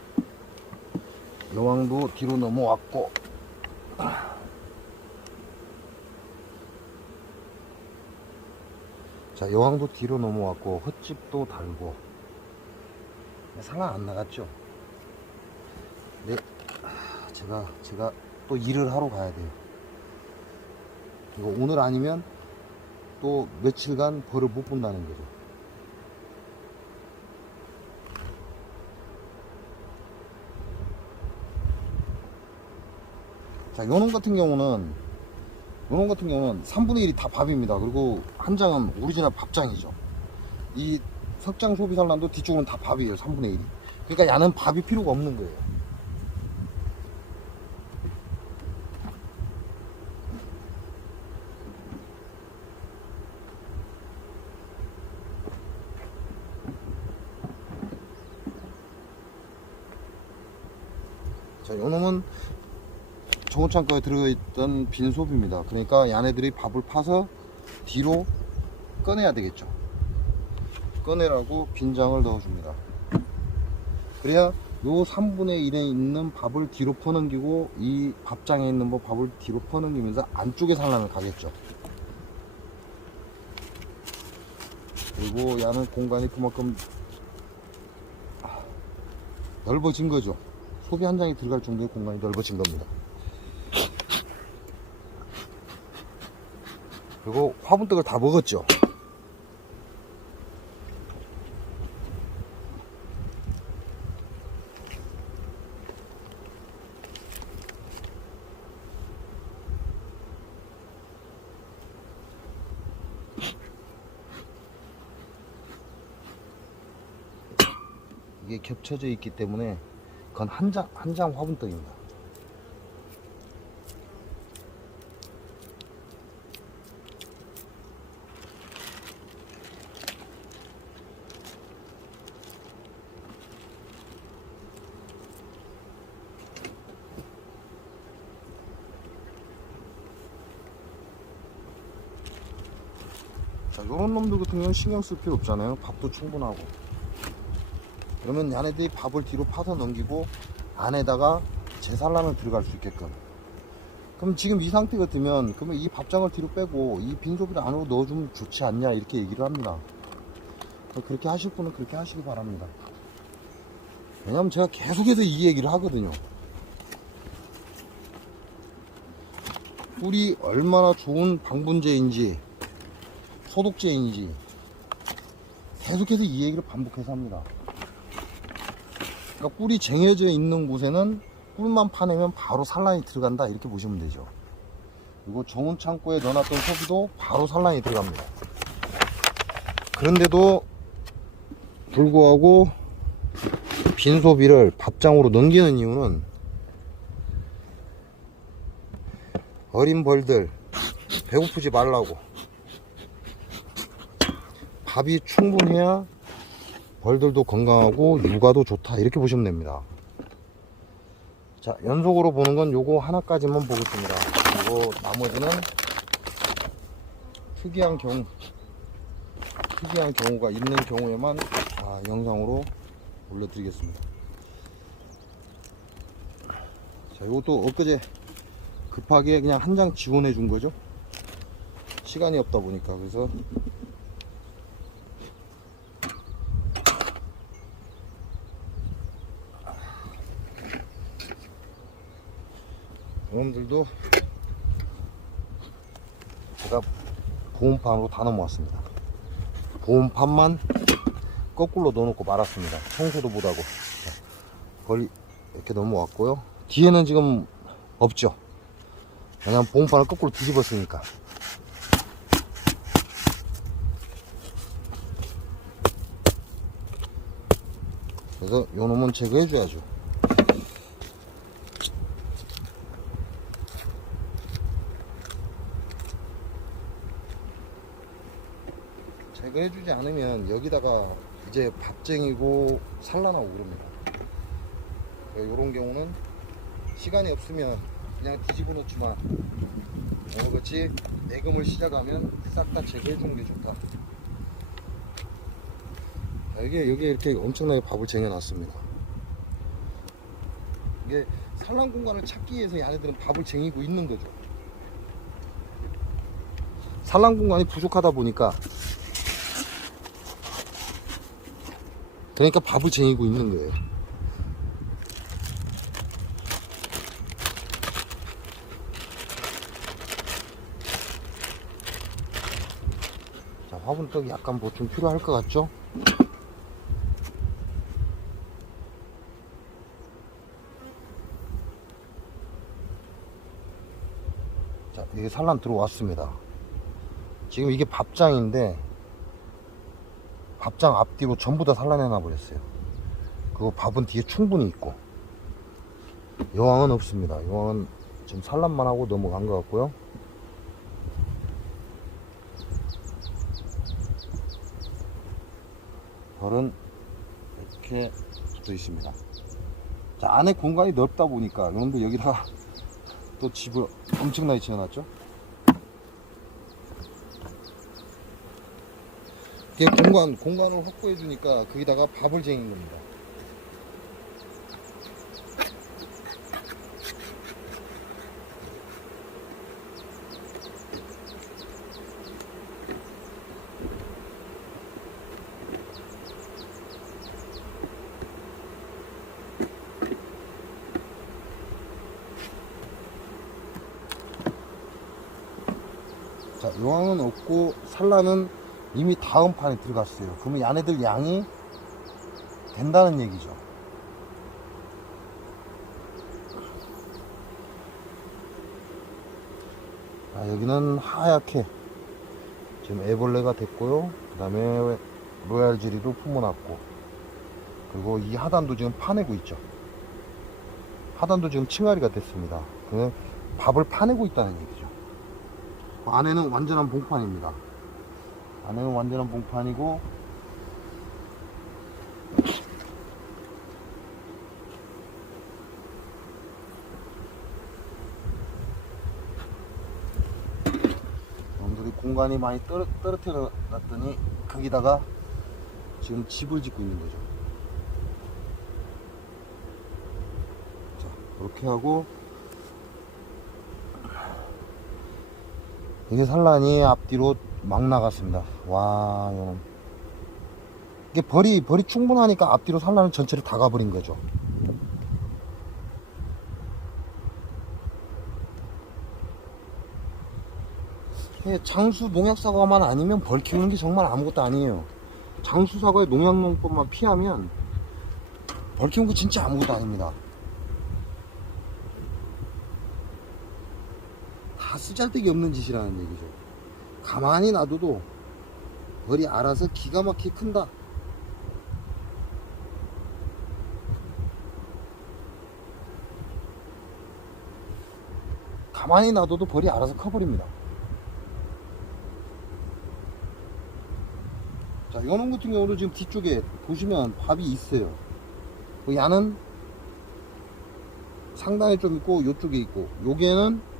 여왕도 뒤로 넘어왔고, 자, 여왕도 뒤로 넘어왔고, 헛집도 달고, 상황 안 나갔죠? 네, 제가 또 일을 하러 가야 돼요. 이거 오늘 아니면 또 며칠간 벌을 못 본다는 거죠. 자, 요놈 같은 경우는 3분의 1이 다 밥입니다. 그리고 한 장은 오리지널 밥장이죠. 이 석장 소비산란도 뒤쪽은 다 밥이에요. 3분의 1이. 그러니까 야는 밥이 필요가 없는 거예요. 자, 요놈은 정원창고에 들어있던 빈소비입니다. 그러니까 야네들이 밥을 파서 뒤로 꺼내야 되겠죠. 꺼내라고 빈장을 넣어줍니다. 그래야 요 3분의 1에 있는 밥을 뒤로 퍼넘기고, 이 밥장에 있는 밥을 뒤로 퍼넘기면서 안쪽에 산란을 가겠죠. 그리고 야는 공간이 그만큼 넓어진 거죠. 소비 한 장이 들어갈 정도의 공간이 넓어진 겁니다. 그리고 화분떡을 다 먹었죠. 이게 겹쳐져 있기 때문에 그건 한 장 화분떡입니다. 자, 요런 놈들 같은 경우는 신경 쓸 필요 없잖아요. 밥도 충분하고. 그러면 얘네들이 밥을 뒤로 파서 넘기고 안에다가 제산란을 들어갈 수 있게끔. 그럼 지금 이 상태 같으면, 그러면 이 밥장을 뒤로 빼고 이 빈소비를 안으로 넣어주면 좋지 않냐, 이렇게 얘기를 합니다. 그렇게 하실 분은 그렇게 하시기 바랍니다. 왜냐면 제가 계속해서 이 얘기를 하거든요. 꿀이 얼마나 좋은 방분제인지 소독제인지 계속해서 이 얘기를 반복해서 합니다. 그러니까 꿀이 쟁여져 있는 곳에는 꿀만 파내면 바로 산란이 들어간다, 이렇게 보시면 되죠. 그리고 정원 창고에 넣어놨던 소비도 바로 산란이 들어갑니다. 그런데도 불구하고 빈 소비를 밥장으로 넘기는 이유는 어린 벌들 배고프지 말라고, 밥이 충분해야 벌들도 건강하고 육아도 좋다, 이렇게 보시면 됩니다. 자, 연속으로 보는 건 요거 하나까지만 보겠습니다. 그리고 나머지는 특이한 경우가 있는 경우에만 영상으로 올려드리겠습니다. 자, 요것도 엊그제 급하게 그냥 한 장 지원해 준 거죠. 시간이 없다 보니까. 그래서 이놈들도 보온판으로 다 넘어왔습니다. 보온판만 거꾸로 넣어놓고 말았습니다. 청소도 못하고. 자, 거리 이렇게 넘어왔고요. 뒤에는 지금 없죠. 왜냐면 보온판을 거꾸로 뒤집었으니까. 그래서 요 놈은 제거해줘야죠. 제거해주지 않으면 여기다가 이제 밥쟁이고 산란하고 그럽니다. 요런 경우는 시간이 없으면 그냥 뒤집어 놓지만 오늘같이 내금을 시작하면 싹 다 제거해주는 게 좋다. 여기에 이렇게 엄청나게 밥을 쟁여놨습니다. 이게 산란 공간을 찾기 위해서 얘네들은 밥을 쟁이고 있는 거죠. 산란 공간이 부족하다 보니까 그러니까 밥을 쟁이고 있는 거예요. 자, 화분떡이 약간 보충 필요할 것 같죠? 자, 이게 산란 들어왔습니다. 지금 이게 밥장인데 밥장 앞뒤로 전부 다 산란해놔 버렸어요. 그리고 밥은 뒤에 충분히 있고 여왕은 없습니다. 여왕은 지금 산란만 하고 넘어간 것 같고요. 벌은 이렇게 붙어 있습니다. 자, 안에 공간이 넓다 보니까 여러분들 여기다가 또 집을 엄청나게 지어놨죠. 이게 공간을 확보해 주니까 거기다가 밥을 쟁인 겁니다. 자, 여왕은 없고 산란은 이미 다음 판에 들어갔어요. 그러면 얘네들 양이 된다는 얘기죠. 자, 여기는 하얗게 지금 애벌레가 됐고요. 그 다음에 로얄젤리도 품어놨고, 그리고 이 하단도 지금 파내고 있죠. 하단도 지금 층아리가 됐습니다. 그냥 밥을 파내고 있다는 얘기죠. 안에는 완전한 봉판입니다. 안에는 완전한 봉판이고, 놈들이 공간이 많이 떨어뜨려 놨더니 거기다가 지금 집을 짓고 있는 거죠. 자, 이렇게 하고, 이게 산란이 앞뒤로 막 나갔습니다. 와, 이거는. 이게 벌이 충분하니까 앞뒤로 산란을 전체를 다 가버린 거죠. 장수 농약 사과만 아니면 벌 키우는 게 정말 아무것도 아니에요. 장수 사과의 농약 농법만 피하면 벌 키우는 거 진짜 아무것도 아닙니다. 다 쓰잘데기 없는 짓이라는 얘기죠. 가만히 놔둬도 벌이 알아서 기가 막히게 큰다. 가만히 놔둬도 벌이 알아서 커버립니다. 자, 요놈 같은 경우도 지금 뒤쪽에 보시면 밥이 있어요. 그 야는 상단에 좀 있고 요쪽에 있고, 요게는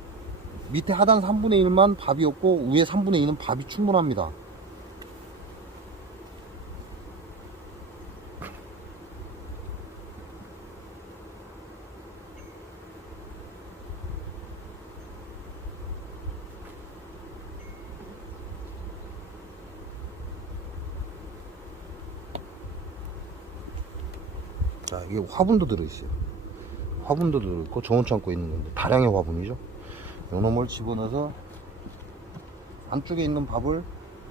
밑에 하단 3분의 1만 밥이 없고 위에 3분의 2는 밥이 충분합니다. 자, 이게 화분도 들어있어요. 화분도 들어있고 저온 창고에 있는 건데 다량의 화분이죠. 요놈을 집어넣어서 안쪽에 있는 밥을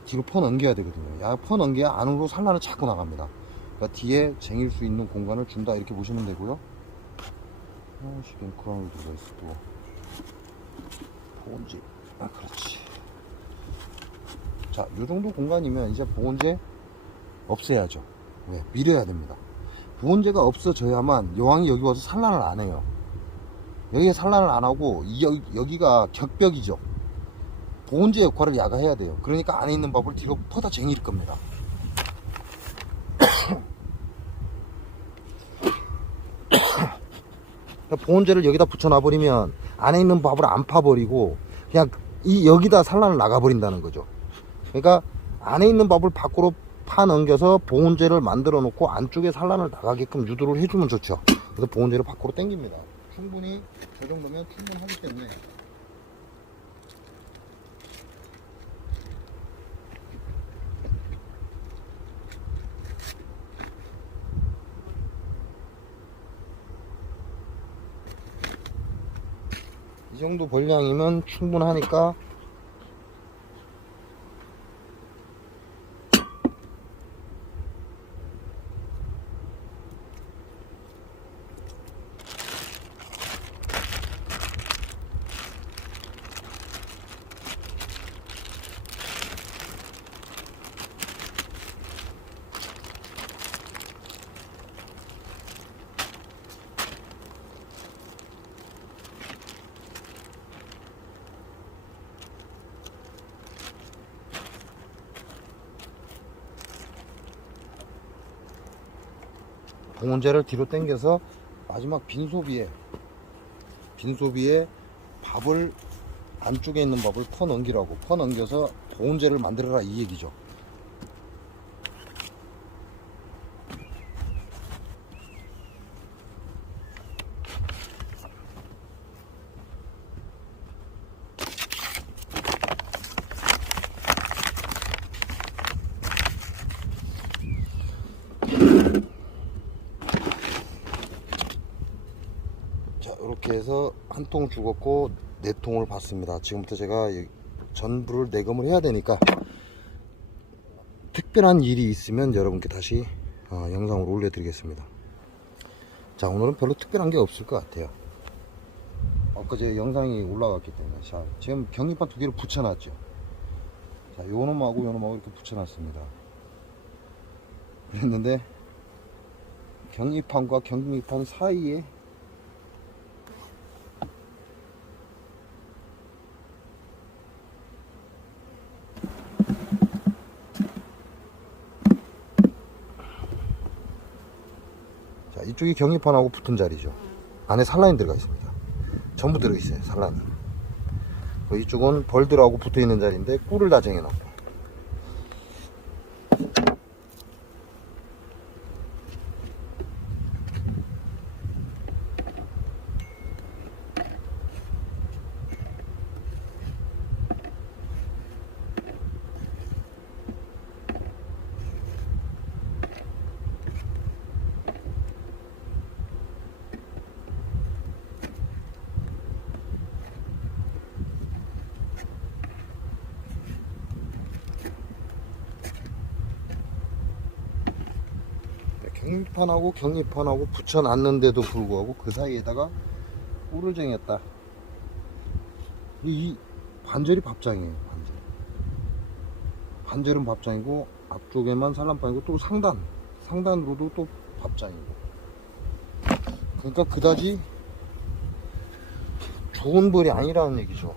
뒤로 퍼 넘겨야 되거든요. 야, 퍼 넘겨야 안으로 산란을 자꾸 나갑니다. 그러니까 뒤에 쟁일 수 있는 공간을 준다 이렇게 보시면 되고요. 시겐크란으로 들어가 있어 또. 보온재. 그렇지. 자, 요 정도 공간이면 이제 보온재 없애야죠. 왜? 밀어야 됩니다. 보온재가 없어져야만 여왕이 여기 와서 산란을 안 해요. 여기에 산란을 안 하고 여기가 격벽이죠. 보온재 역할을 야가 해야 돼요. 그러니까 안에 있는 밥을 뒤로 퍼다 쟁일 겁니다. 보온재를 여기다 붙여놔버리면 안에 있는 밥을 안 파버리고 그냥 여기다 산란을 나가버린다는 거죠. 그러니까 안에 있는 밥을 밖으로 파 넘겨서 보온재를 만들어 놓고 안쪽에 산란을 나가게끔 유도를 해주면 좋죠. 그래서 보온재를 밖으로 당깁니다. 충분히 저 정도면 충분하기 때문에 이 정도 분량이면 충분하니까 보온재를 뒤로 당겨서 마지막 빈소비에 밥을 안쪽에 있는 밥을 퍼 넘기라고 퍼 넘겨서 보온재를 만들어라 이 얘기죠. 이렇게 해서 한 통 죽었고 4통을 봤습니다. 지금부터 제가 전부를 내검을 해야 되니까 특별한 일이 있으면 여러분께 다시 영상으로 올려드리겠습니다. 자, 오늘은 별로 특별한 게 없을 것 같아요. 엊그제 영상이 올라갔기 때문에. 자, 지금 경리판 2개를 붙여놨죠. 자, 요놈하고 요놈하고 이렇게 붙여놨습니다. 그랬는데 경리판과 경리판 사이에 이쪽이 경리판하고 붙은 자리죠. 안에 산란이 들어가 있습니다. 전부 들어 있어요, 산란이. 이쪽은 벌들하고 붙어 있는 자리인데 꿀을 다 쟁여놨고. 경리판하고 경리판하고 붙여놨는데도 불구하고 그 사이에다가 꿀을 쟁였다. 이 반절이 밥장이에요. 반절은 밥장이고 앞쪽에만 산란판이고 또 상단으로도 또 밥장이고. 그러니까 그다지 좋은 벌이 아니라는 얘기죠.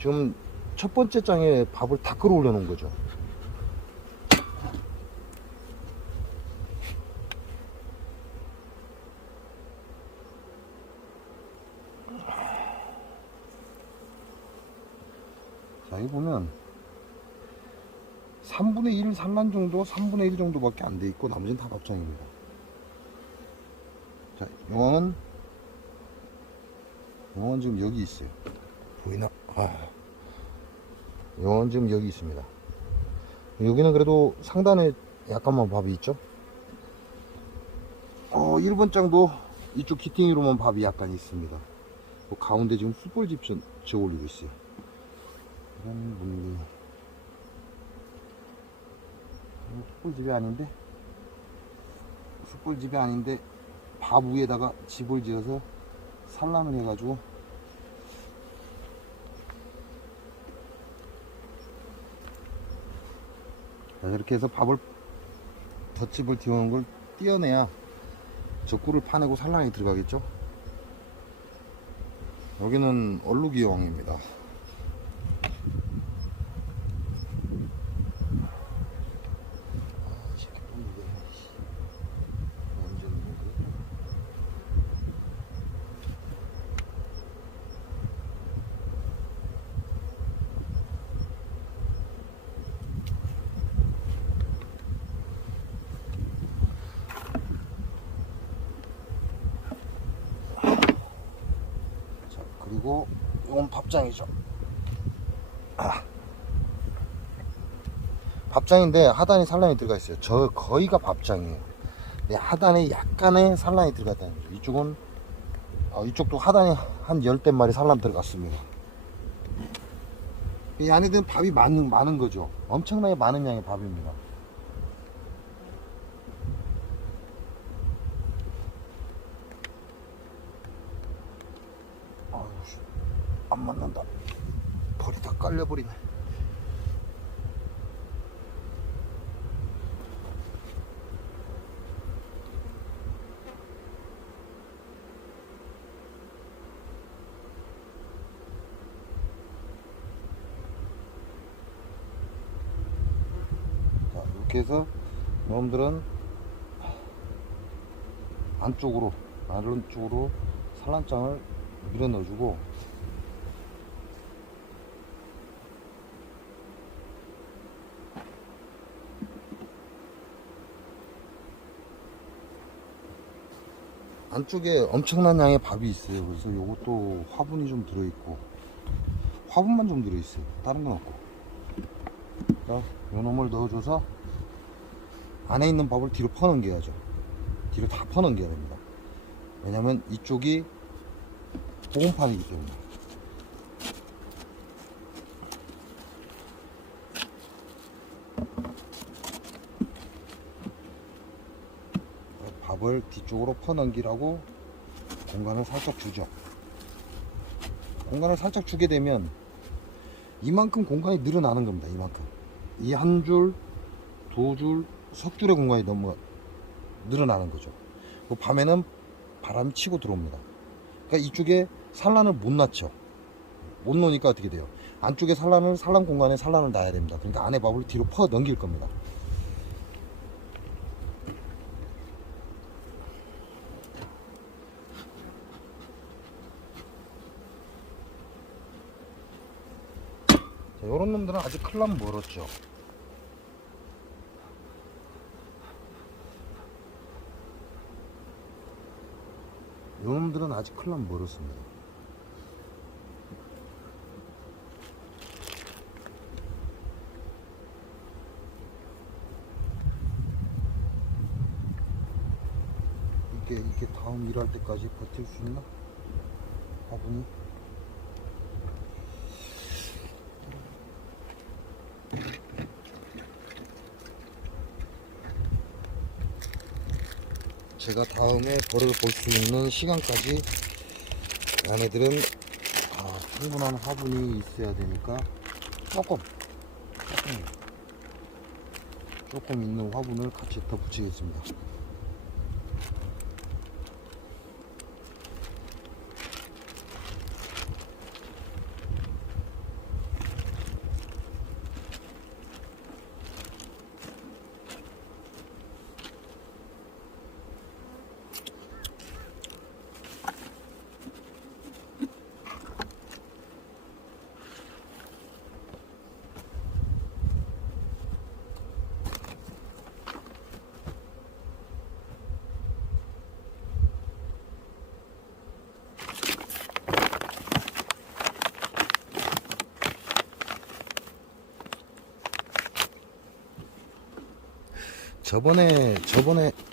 지금 첫 번째 장에 밥을 다 끌어올려 놓은 거죠. 자, 여기 보면 3분의 1 산란 정도, 3분의 1 정도밖에 안 돼 있고 나머지는 다 밥장입니다. 자, 용왕은 지금 여기 있어요. 보이나? 용왕은 지금 여기 있습니다. 여기는 그래도 상단에 약간만 밥이 있죠. 1번 장도 이쪽 기팅이로만 밥이 약간 있습니다. 그 가운데 지금 숯불집 저 올리고 있어요. 이런 물리. 숯불집이 아닌데 밥 위에다가 집을 지어서 산란을 해가지고 이렇게 해서 덧집을 띄우는 걸 띄어내야 저 꿀을 파내고 산란이 들어가겠죠. 여기는 얼룩이 여왕입니다. 그리고 이건 밥장이죠. 밥장인데 하단에 산란이 들어가 있어요. 저 거의가 밥장이에요. 근데 하단에 약간의 산란이 들어갔다는 거죠. 이쪽도 하단에 한 10댓마리 산란 들어갔습니다. 이 안에는 밥이 많은 거죠. 엄청나게 많은 양의 밥입니다. 안 맞는다. 벌이 다 깔려버리네. 자, 이렇게 해서 놈들은 안쪽으로 산란장을 밀어 넣어주고, 안쪽에 엄청난 양의 밥이 있어요. 그래서 요것도 화분이 좀 들어있고, 화분만 좀 들어있어요. 다른 건 없고. 자, 요 놈을 넣어줘서 안에 있는 밥을 뒤로 퍼넘겨야죠. 뒤로 다 퍼넘겨야 됩니다. 왜냐면 이쪽이 보온판이기 때문에. 밥을 뒤쪽으로 퍼넘기라고 공간을 살짝 주죠. 공간을 살짝 주게 되면 이만큼 공간이 늘어나는 겁니다. 이만큼. 이 한 줄, 두 줄, 석 줄의 공간이 너무 늘어나는 거죠. 밤에는 바람이 치고 들어옵니다. 그러니까 이쪽에 산란을 못 놨죠. 못 놓으니까 어떻게 돼요? 안쪽에 산란 공간에 산란을 놔야 됩니다. 그러니까 안에 밥을 뒤로 퍼 넘길 겁니다. 자, 요런 놈들은 아직 클럽 멀었죠. 요놈들은 아직 클럽 멀었습니다. 이게 다음 일할 때까지 버틸 수 있나? 화분이? 제가 다음에 벌을 볼 수 있는 시간까지 얘네들은 충분한 화분이 있어야 되니까 조금 있는 화분을 같이 더 붙이겠습니다.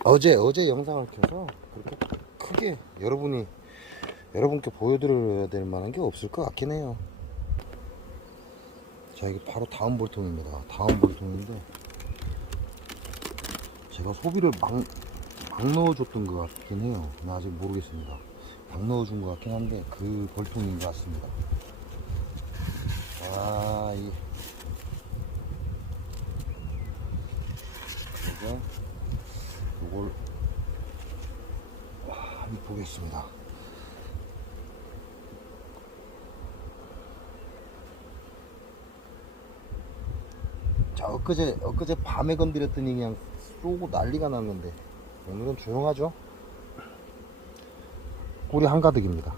어제 영상을 켜서 그렇게 크게 여러분이 여러분께 보여드려야 될 만한 게 없을 것 같긴 해요. 자, 이게 바로 다음 볼통입니다. 다음 볼통인데 제가 소비를 막 넣어줬던 것 같긴 해요. 나 아직 모르겠습니다. 막 넣어준 것 같긴 한데 그 볼통인 것 같습니다. 아, 이제 요걸 한번 보겠습니다. 자, 엊그제 밤에 건드렸더니 그냥 쏘고 난리가 났는데 오늘은 조용하죠? 꿀이 한가득입니다.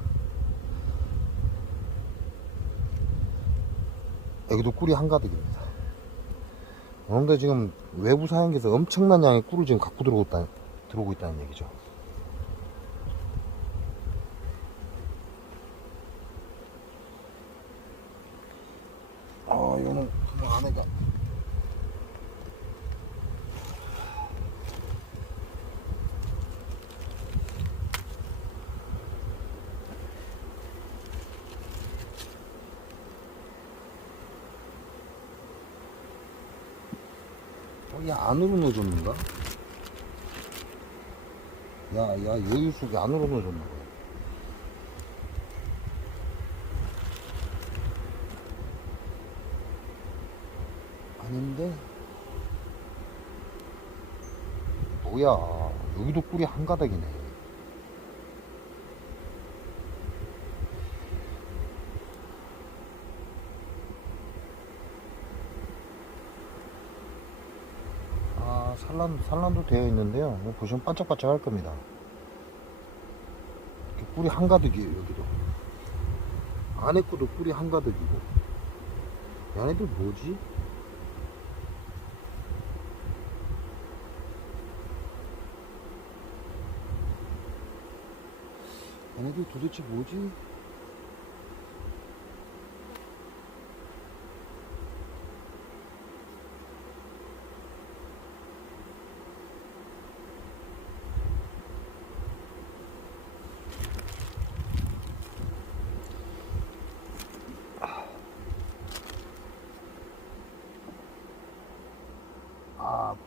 여기도 꿀이 한가득입니다. 그런데 지금 외부 사양에서 엄청난 양의 꿀을 지금 갖고 들어오고 있다는 얘기죠. 이거는 그냥 안에가 이 안으로 넣어줬는가? 야, 여유 속에 안으로 넣어줬나봐요. 아닌데? 뭐야, 여기도 꿀이 한가득이네. 산란도 되어 있는데요. 보시면 반짝반짝 할 겁니다. 이렇게 꿀이 한가득이에요, 여기도. 안에 거도 꿀이 한가득이고. 얘네들 뭐지? 얘네들 도대체 뭐지?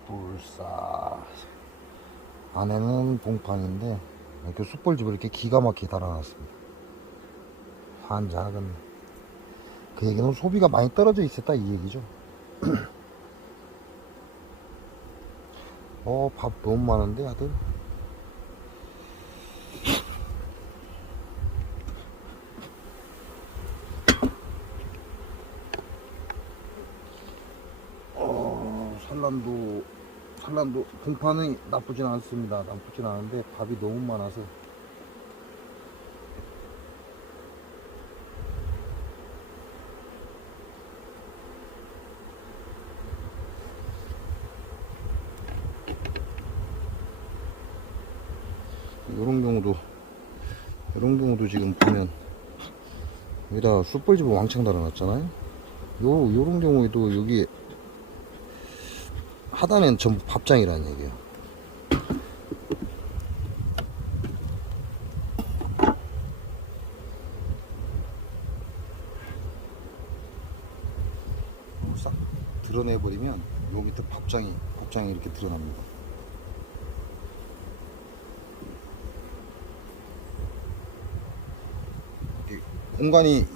불사. 안에는 봉판인데 이렇게 숯벌집을 이렇게 기가 막히게 달아놨습니다. 환장하겠네. 그 얘기는 소비가 많이 떨어져 있었다 이 얘기죠. 밥 너무 많은데 아들. 산란도 봉판이 나쁘진 않습니다. 나쁘진 않은데 밥이 너무 많아서 이런 경우도 지금 보면 여기다 숯불집을 왕창 달아놨잖아요. 요런 경우에도 여기 하단엔 전부 밥장이라는 얘기예요. 싹 드러내버리면 요 밑에 밥장이 이렇게 드러납니다.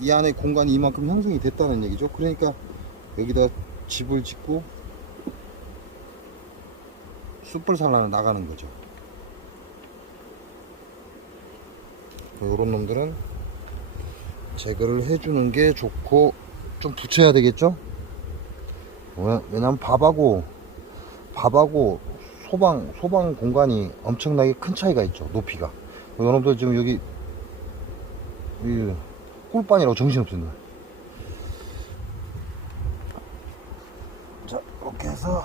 이 안에 공간이 이만큼 형성이 됐다는 얘기죠. 그러니까 여기다 집을 짓고 숯불 산란을 나가는 거죠. 요런 놈들은 제거를 해주는 게 좋고 좀 붙여야 되겠죠. 왜냐면 밥하고 소방 공간이 엄청나게 큰 차이가 있죠. 높이가. 여러분들 지금 여기 꿀빵이라고 정신없습니다. 자, 이렇게 해서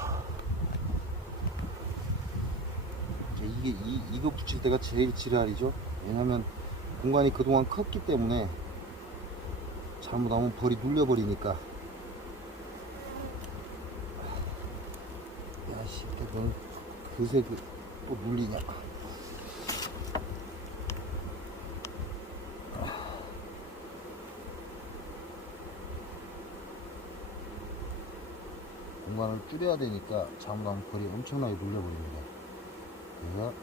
이거 붙일 때가 제일 지랄이죠. 왜냐면 공간이 그동안 컸기 때문에 잘못하면 벌이 눌려버리니까. 야씨, 넌 그새 또 눌리냐. 공간을 줄여야 되니까 잘못하면 벌이 엄청나게 물려버립니다. 그래서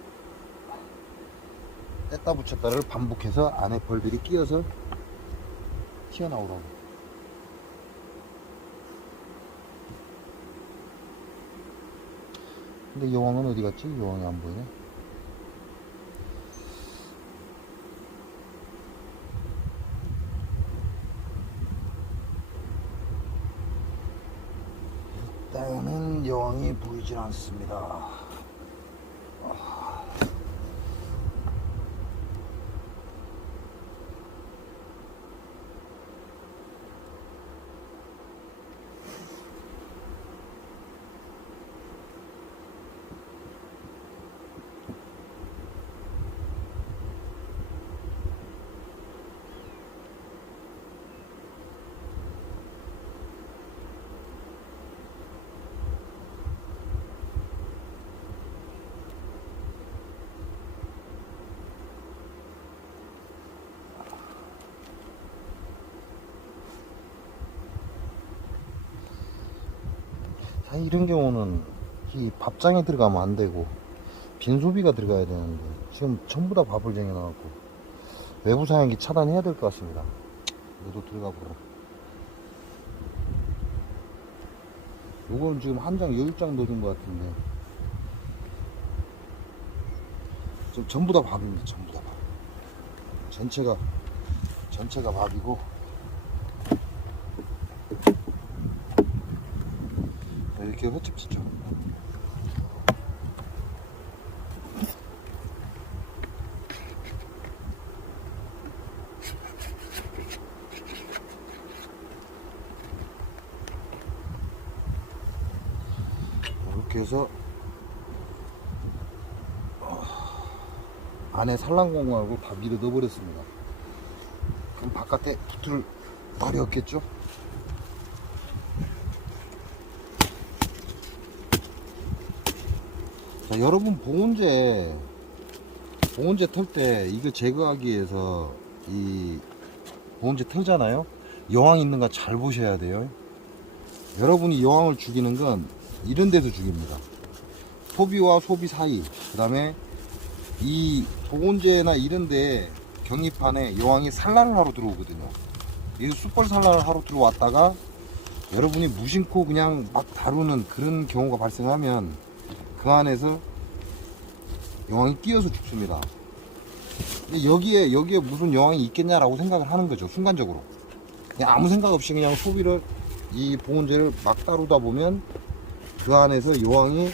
뗐다 붙였다를 반복해서 안에 벌들이 끼어서 튀어나오라고. 근데 여왕은 어디 갔지? 여왕이 안 보이네. 일단은 여왕이 보이질 않습니다. 이런 경우는 이 밥장에 들어가면 안 되고 빈소비가 들어가야 되는데 지금 전부 다 밥을 쟁여놔갖고 외부 사양기 차단해야 될 것 같습니다. 너도 들어가 보라. 요거는 지금 한 장 10장 넣어준 것 같은데 지금 전부 다 밥입니다. 전부 다 밥. 전체가 밥이고 이렇게 횟집지죠. 이렇게 해서 안에 산란공하고 다 밀어 넣어버렸습니다. 그럼 바깥에 붙을 발이 없겠죠? 자, 여러분 보온재 털 때 이거 제거하기 위해서 이 보온재 털잖아요. 여왕 있는가 잘 보셔야 돼요. 여러분이 여왕을 죽이는 건 이런 데서 죽입니다. 소비와 소비 사이, 그 다음에 이 보온재나 이런 데 격리판에 여왕이 산란을 하러 들어오거든요. 이 숯벌 산란을 하러 들어왔다가 여러분이 무심코 그냥 막 다루는 그런 경우가 발생하면 그 안에서 여왕이 끼어서 죽습니다. 근데 여기에 무슨 여왕이 있겠냐라고 생각을 하는 거죠. 순간적으로 그냥 아무 생각 없이 그냥 소비를 이 보온재를 막 다루다 보면 그 안에서 여왕이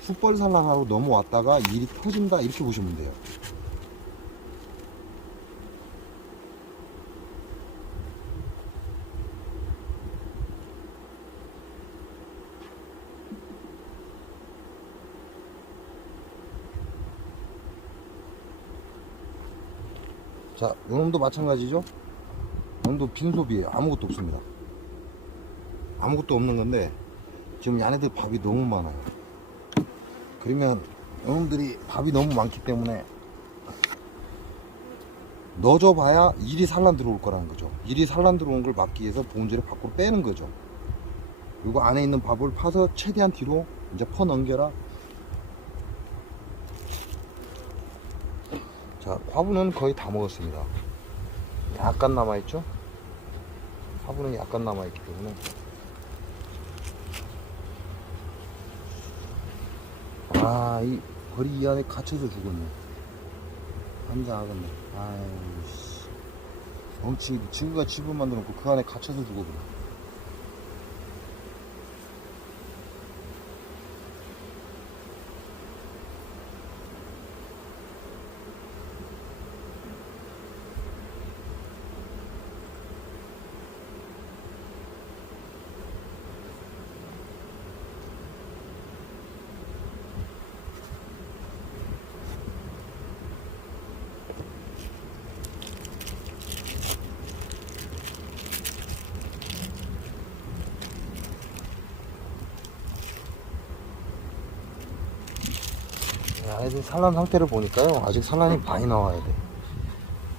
숯벌 산란하러 넘어왔다가 일이 터진다, 이렇게 보시면 돼요. 자, 요놈도 마찬가지죠. 요놈도 빈소비에요. 아무것도 없습니다. 아무것도 없는 건데 지금 얘네들 밥이 너무 많아요. 그러면 요놈들이 밥이 너무 많기 때문에 넣어줘 봐야 일이 산란 들어올 거라는 거죠. 일이 산란 들어온 걸 막기 위해서 보온재를 밖으로 빼는 거죠. 요거 안에 있는 밥을 파서 최대한 뒤로 이제 퍼 넘겨라. 자, 화분은 거의 다 먹었습니다. 약간 남아있죠? 화분은 약간 남아있기 때문에 이 벌이 이 안에 갇혀서 죽었네. 환장하겠네. 아이씨, 멍치 지구가 집을 만들어 놓고 그 안에 갇혀서 죽어버려. 아이들 산란 상태를 보니까요, 아직 산란이 많이 나와야 돼.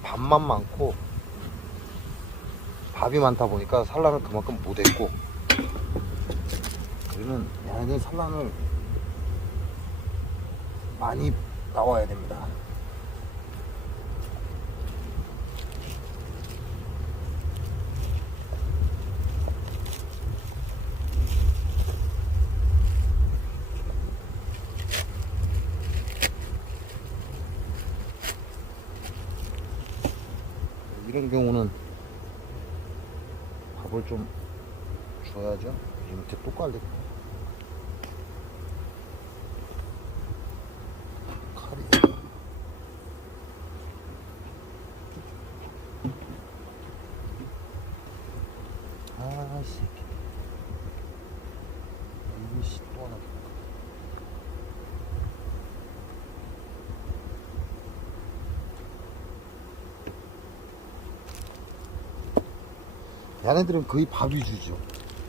밥만 많고 밥이 많다 보니까 산란을 그만큼 못했고, 우리는 얘네들 산란을 많이 나와야 됩니다. 이런 경우는 밥을 좀 줘야죠. 이 밑에 또 깔리고. 칼이. 아씨. 이씨 또 하나. 얘네들은 거의 밥 위주죠.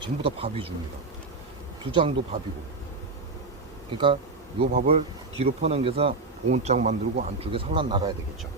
전부 다 밥 위주입니다. 두장도 밥이고. 그러니까 요 밥을 뒤로 퍼넘겨서 보온장 만들고 안쪽에 산란 나가야 되겠죠.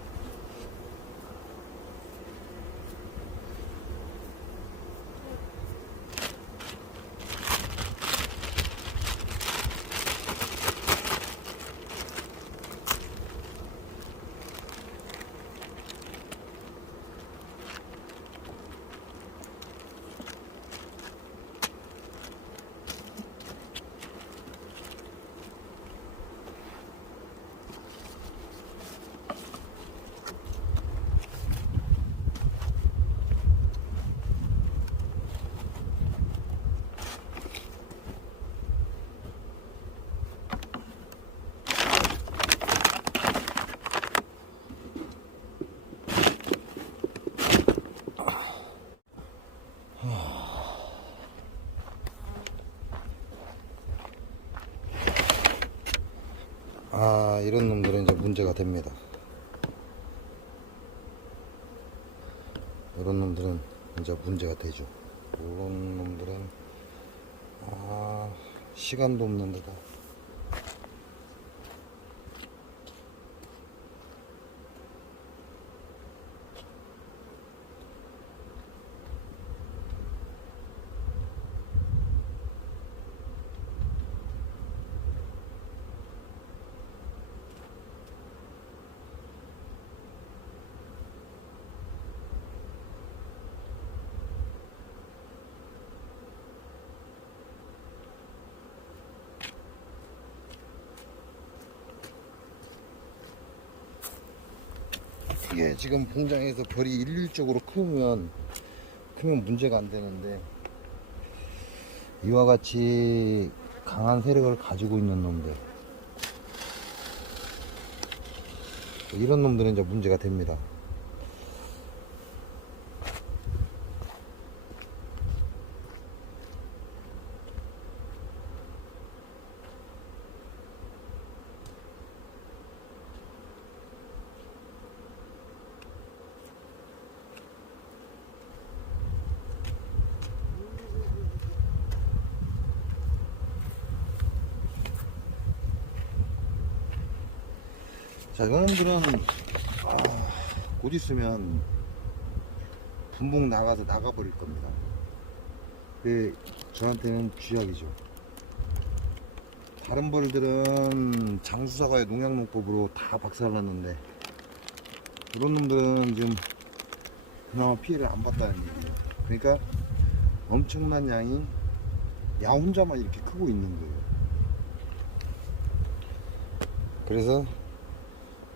아, 이런 놈들은 이제 문제가 됩니다. 이런 놈들은 이제 문제가 되죠. 이런 놈들은 시간도 없는데다. 이게 지금 공장에서 별이 일률적으로 크면 문제가 안 되는데, 이와 같이 강한 세력을 가지고 있는 놈들, 이런 놈들은 이제 문제가 됩니다. 자, 이놈들은 곧 있으면 분봉 나가서 나가버릴 겁니다. 그게 저한테는 쥐약이죠. 다른 벌들은 장수사과의 농약농법으로 다 박살났는데, 이런 놈들은 지금 그나마 피해를 안 봤다는 얘기예요. 그러니까 엄청난 양이 야 혼자만 이렇게 크고 있는 거예요. 그래서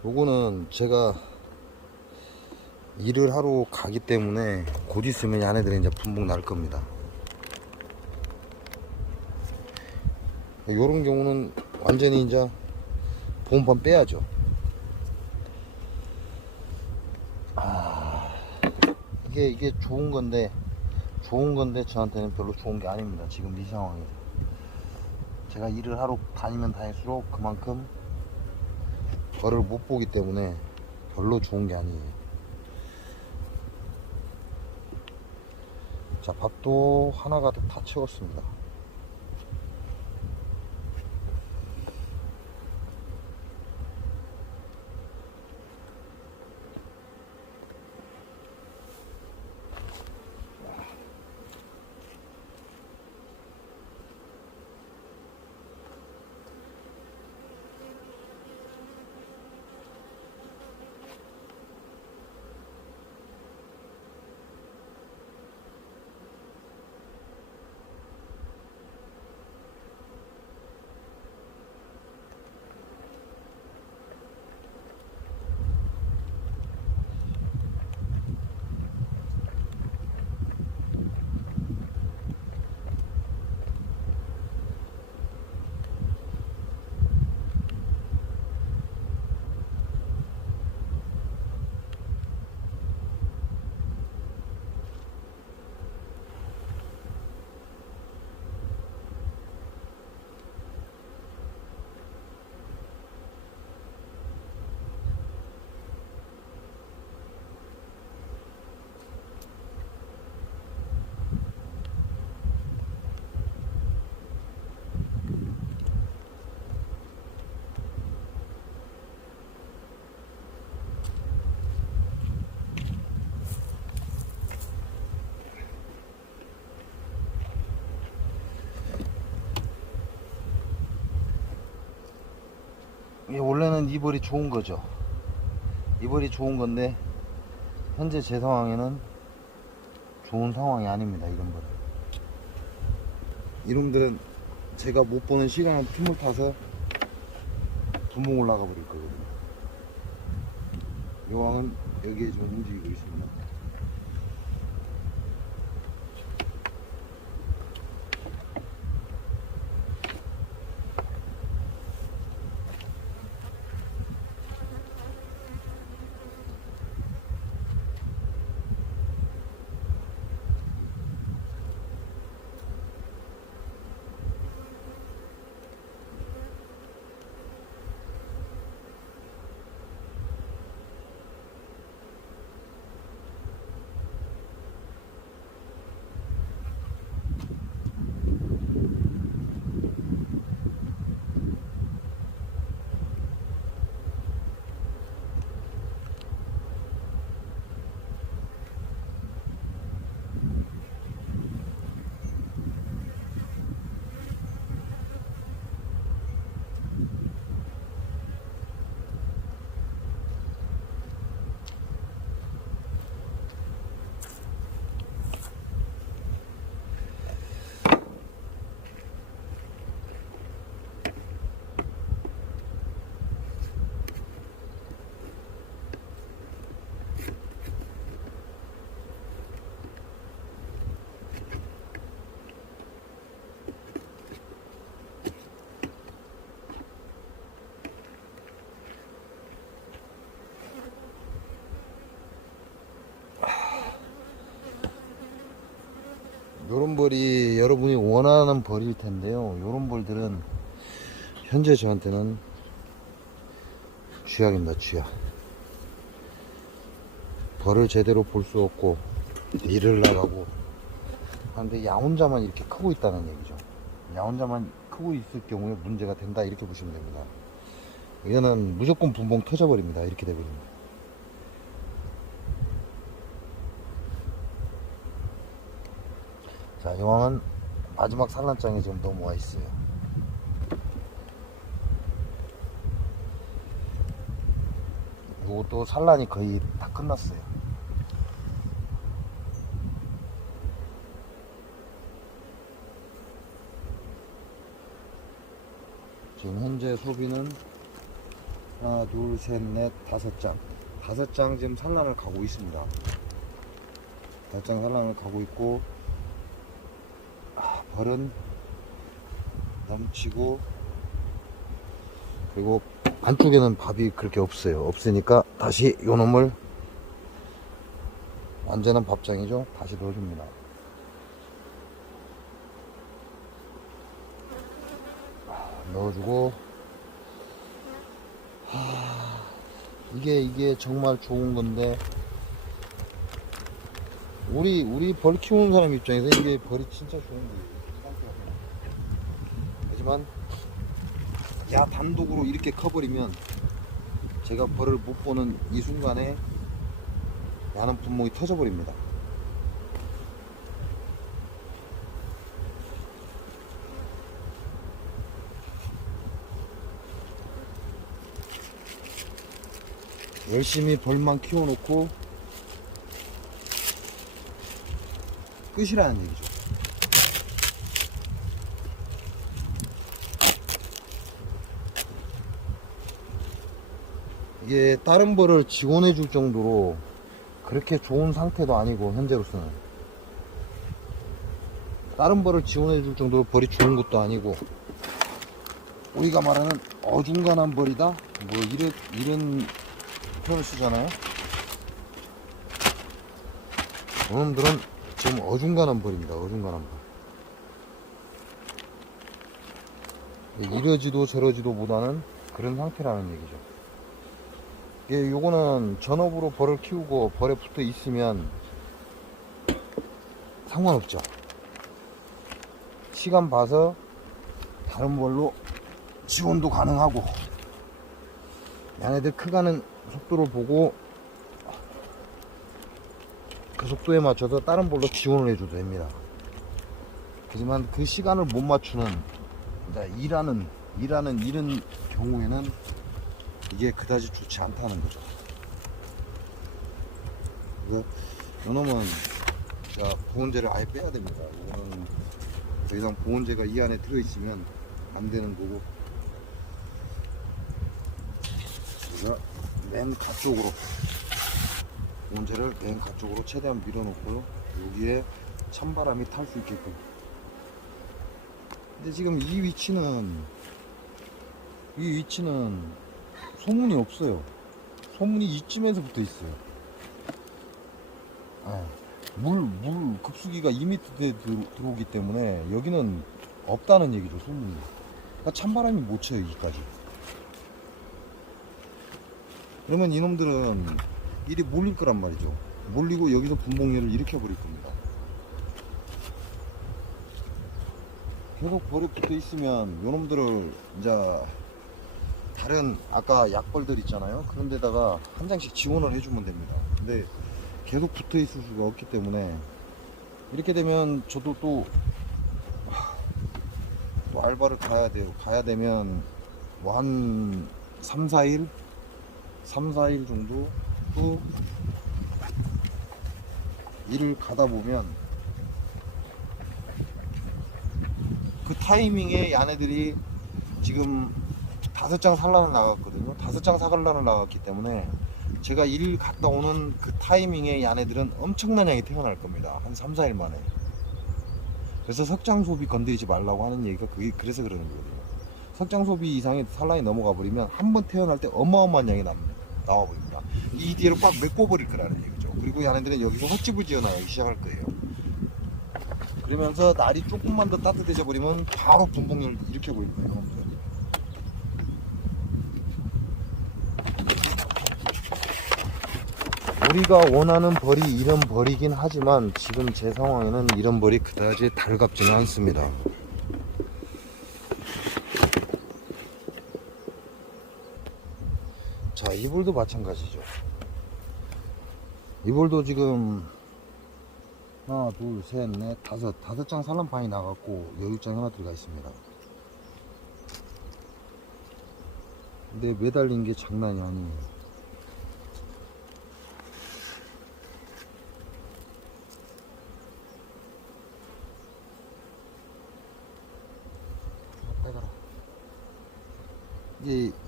요거는 제가 일을 하러 가기 때문에 곧 있으면 얘네들이 이제 분봉 날 겁니다. 요런 경우는 완전히 이제 보온판 빼야죠. 이게 좋은 건데 저한테는 별로 좋은 게 아닙니다. 지금 이 상황에서 제가 일을 하러 다니면 다닐수록 그만큼 벌을 못 보기 때문에 별로 좋은 게 아니에요. 자, 밥도 하나 가득 다 채웠습니다. 원래는 이 벌이 좋은 거죠. 이 벌이 좋은 건데 현재 제 상황에는 좋은 상황이 아닙니다. 이런 벌은. 이놈들은 제가 못 보는 시간에 틈을 타서 분봉 올라가 버릴 거거든요. 여왕은 여기에 좀 움직이고 있습니다. 요런 벌이 여러분이 원하는 벌일 텐데요. 요런 벌들은 현재 저한테는 쥐약입니다. 쥐약. 벌을 제대로 볼 수 없고 일을 나가고 하는데 야 혼자만 이렇게 크고 있다는 얘기죠. 야 혼자만 크고 있을 경우에 문제가 된다, 이렇게 보시면 됩니다. 이거는 무조건 분봉 터져버립니다. 이렇게 되버립니다. 자, 여왕은 마지막 산란장에 지금 넘어와 있어요. 이것도 산란이 거의 다 끝났어요. 지금 현재 소비는 하나, 둘, 셋, 넷, 5장. 5장 지금 산란을 가고 있습니다. 5장 산란을 가고 있고, 벌은 넘치고, 그리고 안쪽에는 밥이 그렇게 없어요. 없으니까 다시 요 놈을, 완전한 밥장이죠, 다시 넣어줍니다. 넣어주고, 이게 정말 좋은 건데, 우리 벌 키우는 사람 입장에서 이게 벌이 진짜 좋은 거예요. 하지만 야 단독으로 이렇게 커버리면 제가 벌을 못 보는 이 순간에 야는 분봉이 터져버립니다. 열심히 벌만 키워놓고 끝이라는 얘기죠. 이게 다른 벌을 지원해 줄 정도로 그렇게 좋은 상태도 아니고, 현재로서는 다른 벌을 지원해 줄 정도로 벌이 좋은 것도 아니고, 우리가 말하는 어중간한 벌이다, 뭐 이런 표현을 쓰잖아요. 저놈들은 지금 어중간한 벌입니다. 어중간한 벌. 이러지도 저러지도 못하는 그런 상태라는 얘기죠. 예, 요거는 전업으로 벌을 키우고 벌에 붙어 있으면 상관없죠. 시간 봐서 다른 벌로 지원도 가능하고, 얘네들 크가는 속도를 보고 그 속도에 맞춰서 다른 벌로 지원을 해줘도 됩니다. 하지만 그 시간을 못 맞추는 일하는 이런 경우에는 이게 그다지 좋지 않다는 거죠. 그래서 이놈은 자 보온재를 아예 빼야 됩니다. 이거는 더 이상 보온재가 이 안에 들어있으면 안 되는 거고, 그래서 맨 가쪽으로 보온재를 맨 가쪽으로 최대한 밀어놓고요. 여기에 찬바람이 탈 수 있게끔. 근데 지금 이 위치는 소문이 없어요. 소문이 이쯤에서 붙어 있어요. 물 급수기가 2m대에 들어오기 때문에 여기는 없다는 얘기죠, 소문이. 그러니까 찬바람이 못 쳐요, 여기까지. 그러면 이놈들은 이리 몰릴 거란 말이죠. 몰리고 여기서 분봉열을 일으켜 버릴 겁니다. 계속 벌에 붙어 있으면 이놈들을 이제 다른 아까 약벌들 있잖아요. 그런 데다가 한 장씩 지원을 해주면 됩니다. 근데 계속 붙어 있을 수가 없기 때문에 이렇게 되면 저도 또 알바를 가야 돼요. 가야 되면 뭐 한 3, 4일 정도 또 일을 가다 보면 그 타이밍에 야네들이 지금 5장 산란을 나갔거든요. 5장 산란을 나갔기 때문에 제가 일 갔다 오는 그 타이밍에 야네들은 엄청난 양이 태어날 겁니다. 한 3, 4일 만에. 그래서 석장 소비 건드리지 말라고 하는 얘기가 그게 그래서 그러는 거거든요. 석장 소비 이상의 산란이 넘어가 버리면 한 번 태어날 때 어마어마한 양이 나와 버립니다. 이 뒤로 꽉 메꿔버릴 거라는 얘기죠. 그리고 야네들은 여기서 헛집을 지어 나가기 시작할 거예요. 그러면서 날이 조금만 더 따뜻해져 버리면 바로 분봉을 일으켜 버릴 거예요. 우리가 원하는 벌이 이런 벌이긴 하지만 지금 제 상황에는 이런 벌이 그다지 달갑지는 않습니다. 자, 이 벌도 마찬가지죠. 이 벌도 지금 하나, 둘, 셋, 넷, 다섯 장 산란판이 나갔고 여육장이 하나 들어가 있습니다. 근데 매달린 게 장난이 아니에요.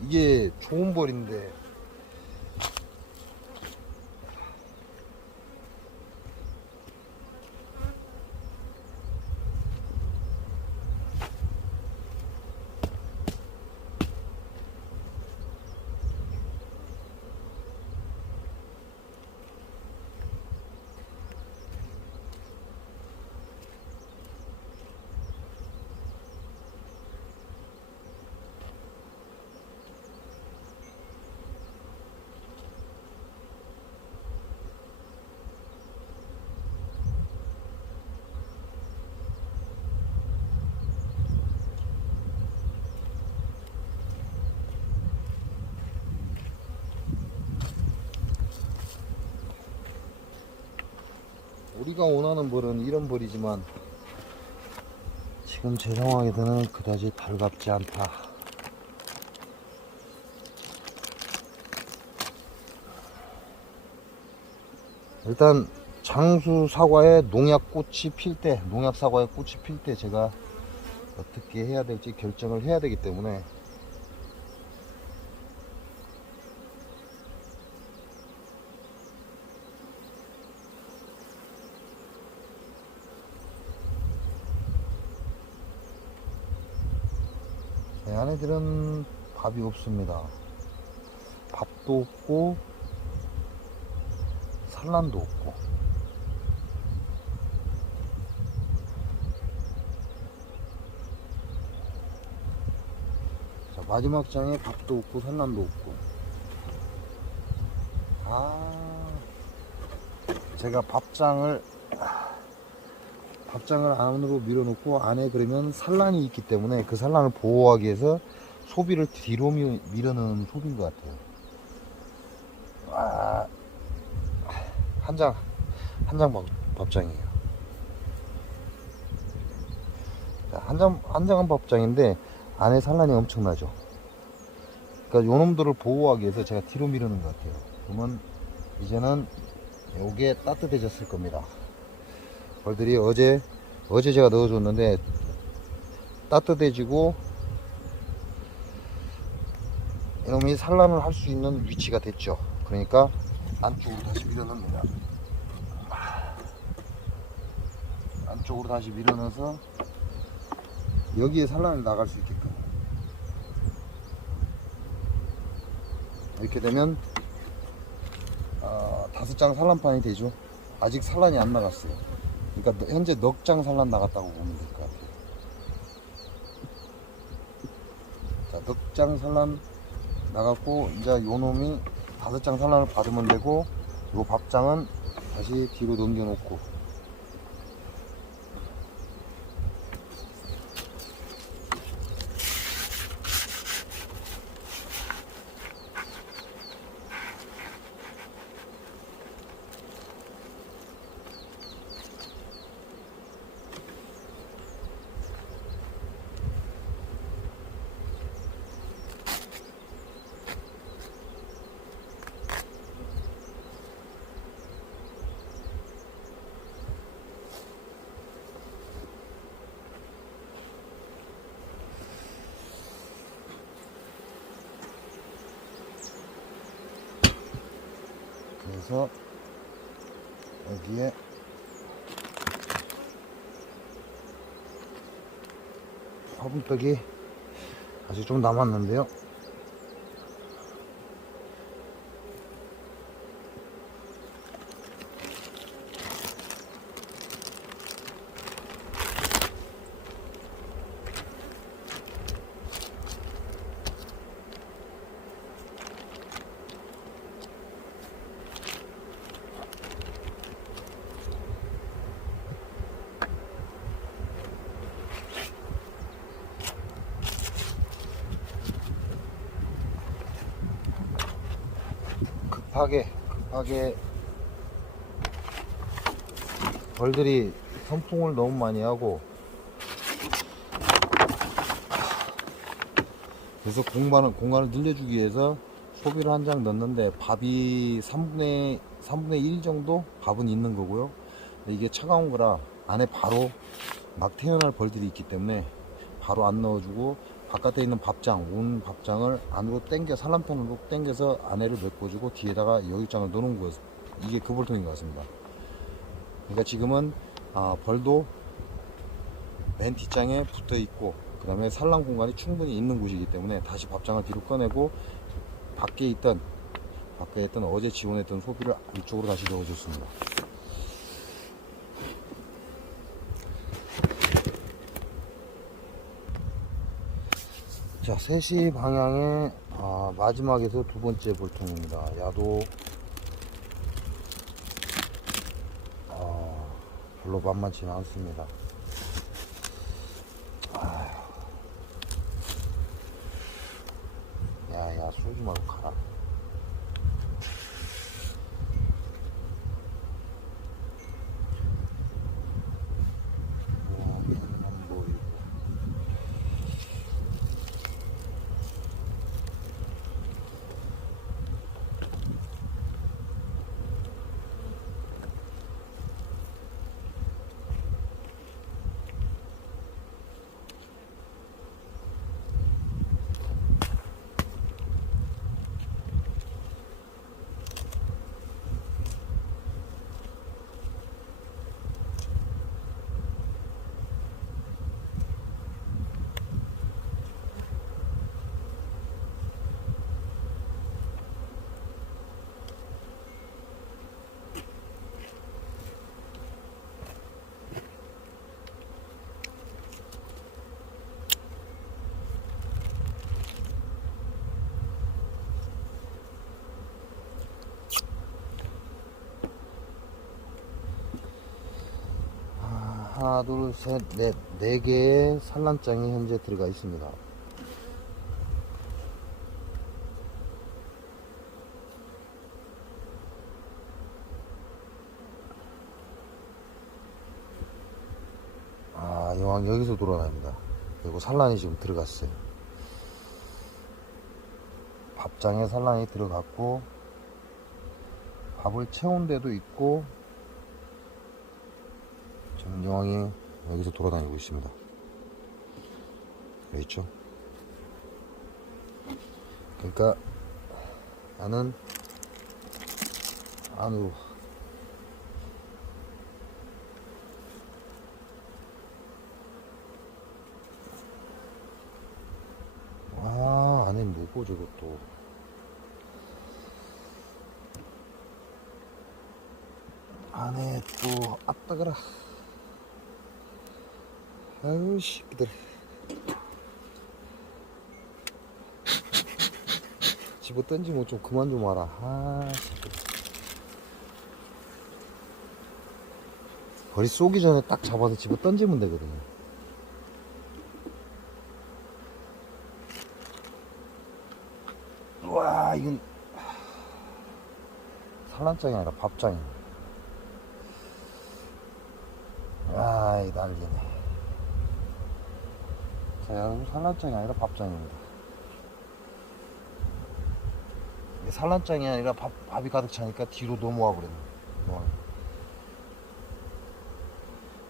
이게 좋은 벌인데 우리가 원하는 벌은 이런 벌이지만 지금 제 상황에서는 그다지 달갑지 않다. 일단 장수 사과에 농약꽃이 필 때, 농약 사과에 꽃이 필 때 제가 어떻게 해야 될지 결정을 해야 되기 때문에 얘네들은 밥이 없습니다. 밥도 없고 산란도 없고. 자, 마지막 장에 밥도 없고 산란도 없고. 제가 밥장을 안으로 밀어놓고 안에 그러면 산란이 있기 때문에 그 산란을 보호하기 위해서 소비를 뒤로 밀어넣은 소비인 것 같아요. 한 장 밥장이에요. 한 장 밥장인데 안에 산란이 엄청나죠. 그러니까 요놈들을 보호하기 위해서 제가 뒤로 미루는 것 같아요. 그러면 이제는 요게 따뜻해졌을 겁니다. 벌들이 어제 제가 넣어줬는데 따뜻해지고 이놈이 산란을 할 수 있는 위치가 됐죠. 그러니까 안쪽으로 다시 밀어넣습니다. 안쪽으로 다시 밀어넣어서 여기에 산란을 나갈 수 있게끔 이렇게 되면 5장 산란판이 되죠. 아직 산란이 안 나갔어요. 그러니까 현재 넉 장 산란 나갔다고 보면 될 것 같아요. 자, 넉 장 산란 나갔고 이제 요 놈이 5장 산란을 받으면 되고, 요 밥장은 다시 뒤로 넘겨 놓고 그래서 여기에 화분떡이 아직 좀 남았는데요. 급하게 벌들이 선풍을 너무 많이 하고, 그래서 공간을 늘려주기 위해서 소비를 한 장 넣는데 밥이 3분의 1 정도 밥은 있는 거고요. 근데 이게 차가운 거라 안에 바로 막 태어날 벌들이 있기 때문에 바로 안 넣어주고, 바깥에 있는 밥장, 온 밥장을 안으로 산란편으로 당겨서 안에를 메꿔주고 뒤에다가 여육장을 넣어놓은 거, 이게 그 벌통인 것 같습니다. 그러니까 지금은 벌도 맨 뒷장에 붙어 있고, 그 다음에 산란 공간이 충분히 있는 곳이기 때문에 다시 밥장을 뒤로 꺼내고 밖에 있던 어제 지원했던 소비를 이쪽으로 다시 넣어줬습니다. 자, 3시 방향에 마지막에서 두 번째 볼통입니다. 야도 별로 만만치는 않습니다. 야, 쏘지 말고 가라. 안 보이고. 하나, 둘, 셋, 넷, 4개의 산란장이 현재 들어가 있습니다. 여왕 여기서 돌아다닙니다. 그리고 산란이 지금 들어갔어요. 밥장에 산란이 들어갔고 밥을 채운 데도 있고 정경이 여기서 돌아다니고 있습니다. 여기 있죠? 그러니까 나는 안으로 와 안에 뭐고 저것도 안에 또 아따가라 아유 새끼들 집어 던지면 좀 그만 좀 와라. 아, 벌이 쏘기 전에 딱 잡아서 집어 던지면 되거든요. 와, 이건 산란장이 아니라 밥장이네. 아이, 난리네. 자, 여러분, 산란장이 아니라 밥장입니다. 산란장이 아니라 밥이 가득 차니까 뒤로 넘어와 버렸네.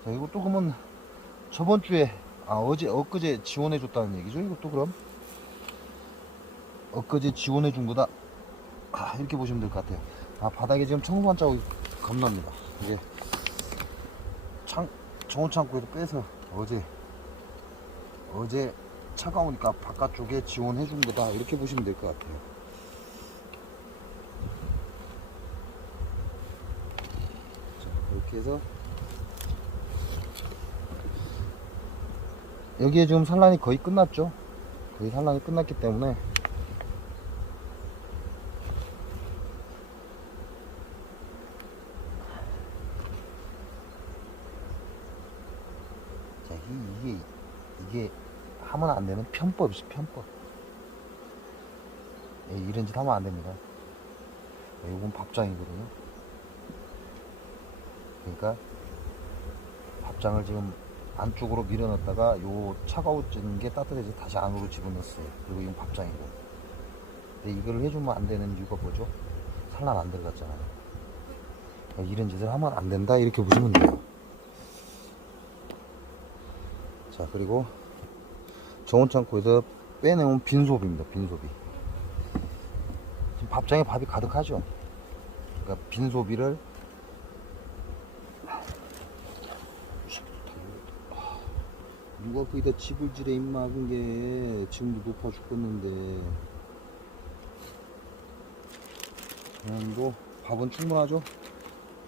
자, 이것도 그러면 저번 주에 엊그제 지원해 줬다는 얘기죠. 이것도 그럼 엊그제 지원해 준 거다. 이렇게 보시면 될 것 같아요. 바닥에 지금 청소한 자국이 겁납니다. 이게 정원 창고에서 빼서 어제 차가우니까 바깥쪽에 지원해 준 거다. 이렇게 보시면 될 것 같아요. 이렇게 해서 여기에 지금 산란이 거의 끝났죠. 거의 산란이 끝났기 때문에 자, 이게 하면 안 되는 편법이지. 편법. 이런 짓 하면 안 됩니다. 이건 밥장이거든요. 그러니까 밥장을 지금 안쪽으로 밀어넣었다가 요 차가워진 게 따뜻해져 다시 안으로 집어넣었어요. 그리고 이건 밥장이고. 근데 이걸 해주면 안 되는 이유가 뭐죠? 산란 안 들어갔잖아요. 이런 짓을 하면 안 된다 이렇게 보시면 돼요. 자, 그리고 정원 창고에서 빼내온 빈소비입니다. 빈소비. 지금 밥장에 밥이 가득하죠. 그러니까 빈소비를 누가 거기다 집을 지래 임마. 그게 지금도 높아 죽겠는데. 뭐 밥은 충분하죠.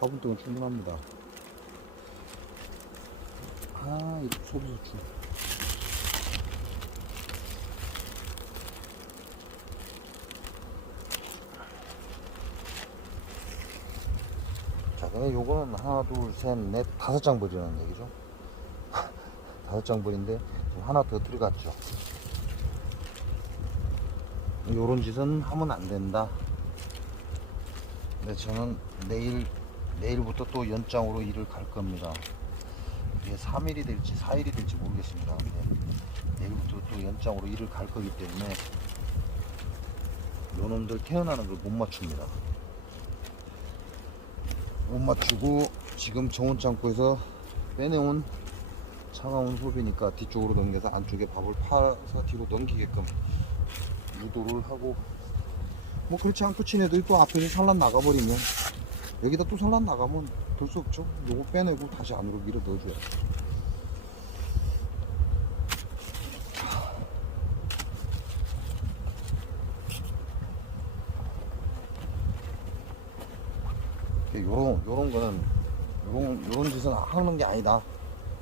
밥은 또 충분합니다. 이렇게 소비소출. 자, 그럼 요거는 하나 둘 셋 넷 5장 버리라는 얘기죠. 5장 버린데 하나 더 들어갔죠. 요런 짓은 하면 안 된다. 근데 저는 내일부터 또 연장으로 일을 갈 겁니다. 이게 3일이 될지 4일이 될지 모르겠습니다. 근데 내일부터 또 연장으로 일을 갈 거기 때문에 요놈들 태어나는 걸 못 맞춥니다. 못 맞추고 지금 정원 창고에서 빼내온 차가운 소비니까 뒤쪽으로 넘겨서 안쪽에 밥을 파서 뒤로 넘기게끔 유도를 하고, 뭐 그렇지 않고 친애들이 또 앞에서 산란 나가버리면 여기다 또 산란 나가면 될 수 없죠. 요거 빼내고 다시 안으로 밀어 넣어줘야 돼. 요런 거는 요런 짓은 하는 게 아니다.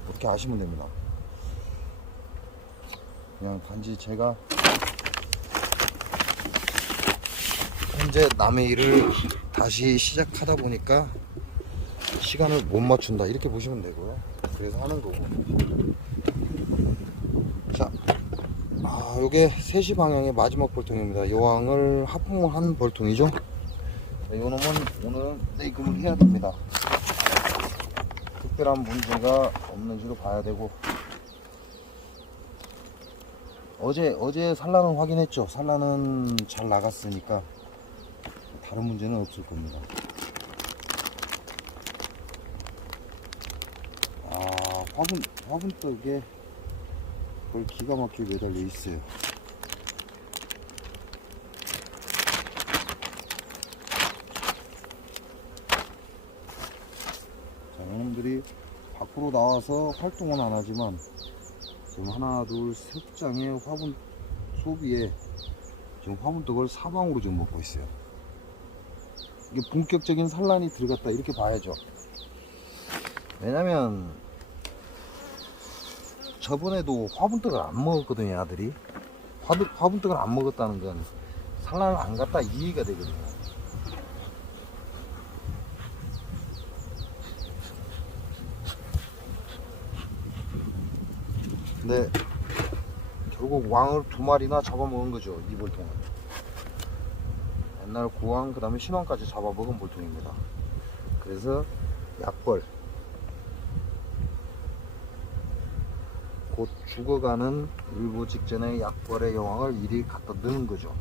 그렇게 아시면 됩니다. 그냥 단지 제가 현재 남의 일을 다시 시작하다 보니까 시간을 못 맞춘다 이렇게 보시면 되고요. 그래서 하는 거고. 자, 요게 3시 방향의 마지막 볼통입니다. 여왕을 하품을 한 볼통이죠. 요 놈은 오늘 내금을 해야 됩니다. 특별한 문제가 없는지로 봐야 되고, 어제 산란은 확인했죠. 산란은 잘 나갔으니까 다른 문제는 없을 겁니다. 아, 화분떡에 그걸 기가 막히게 매달려 있어요. 자, 이놈들이 밖으로 나와서 활동은 안 하지만 지금 하나, 둘, 셋 장의 화분 소비에 지금 화분떡을 사방으로 지금 먹고 있어요. 이게 본격적인 산란이 들어갔다 이렇게 봐야죠. 왜냐면 저번에도 화분떡을 안 먹었거든요, 아들이. 화분떡을 안 먹었다는 건 산란을 안 갔다 이해가 되거든요. 근데 결국 왕을 2마리나 잡아먹은 거죠, 이 볼통은. 옛날 고왕, 그 다음에 신왕까지 잡아먹은 볼통입니다. 그래서 약벌, 곧 죽어가는 일부 직전에 약벌의 여왕을 이리 갖다 넣는 거죠.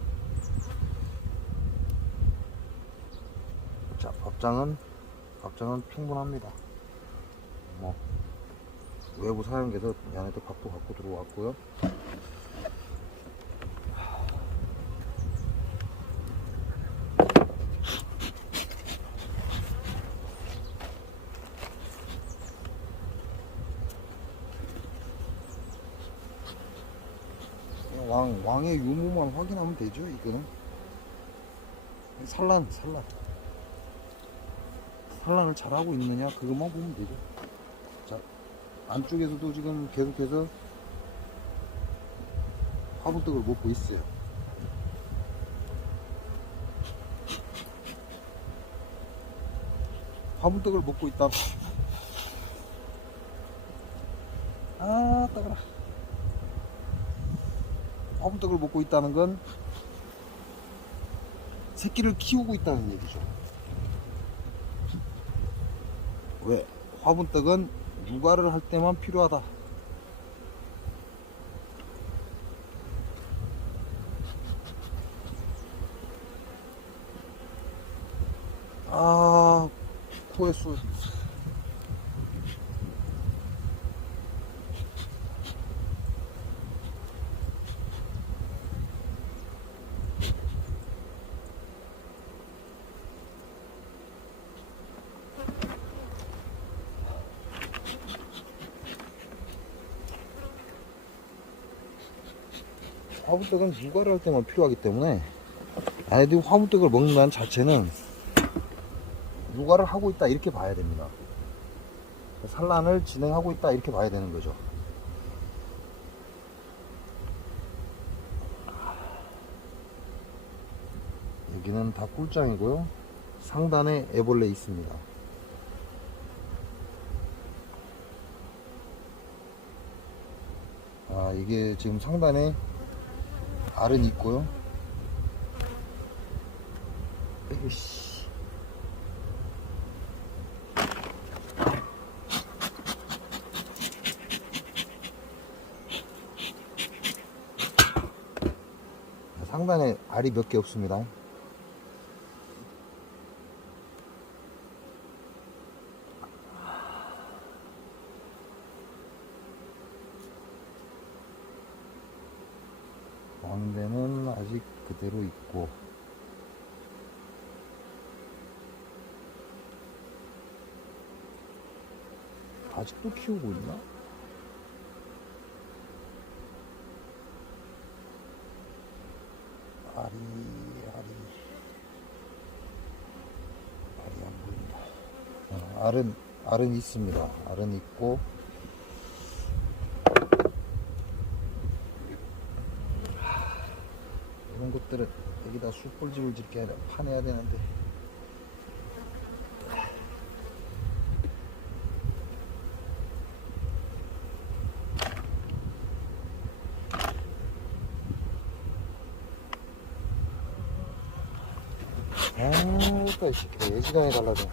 자, 밥장은 충분합니다. 뭐 외부 사용돼서 얘네들 밥도 갖고 들어왔고요. 왕의 유무만 확인하면 되죠. 이거는 산란을 잘하고 있느냐 그것만 보면 되죠. 자, 안쪽에서도 지금 계속해서 화분떡을 먹고 있어요. 화분떡을 먹고 있다. 아, 따가라. 화분떡을 먹고 있다는 건 새끼를 키우고 있다는 얘기죠. 왜? 화분떡은 육아를 할 때만 필요하다. 아, 코에 술. 화분떡은 육아를 할 때만 필요하기 때문에 아이들이 화분떡을 먹는다는 자체는 육아를 하고 있다 이렇게 봐야 됩니다. 산란을 진행하고 있다 이렇게 봐야 되는 거죠. 여기는 다 꿀장이고요. 상단에 애벌레 있습니다. 아, 이게 지금 상단에 알은 있고요. 에이씨. 상단에 알이 몇 개 없습니다. 왕대는 아직 그대로 있고, 아직도 키우고 있나? 알이 안 보인다. 알은 있습니다. 알은 있고, 이런 것들은 여기다 숯불집을 짓게 아니라 파내야 되는데. 아따, 이 새끼 예지간에 달라져.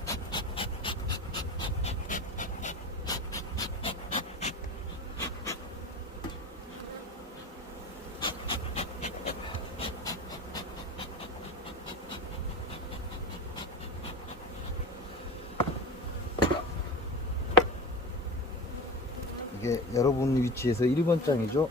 여러분 위치에서 1번 장이죠.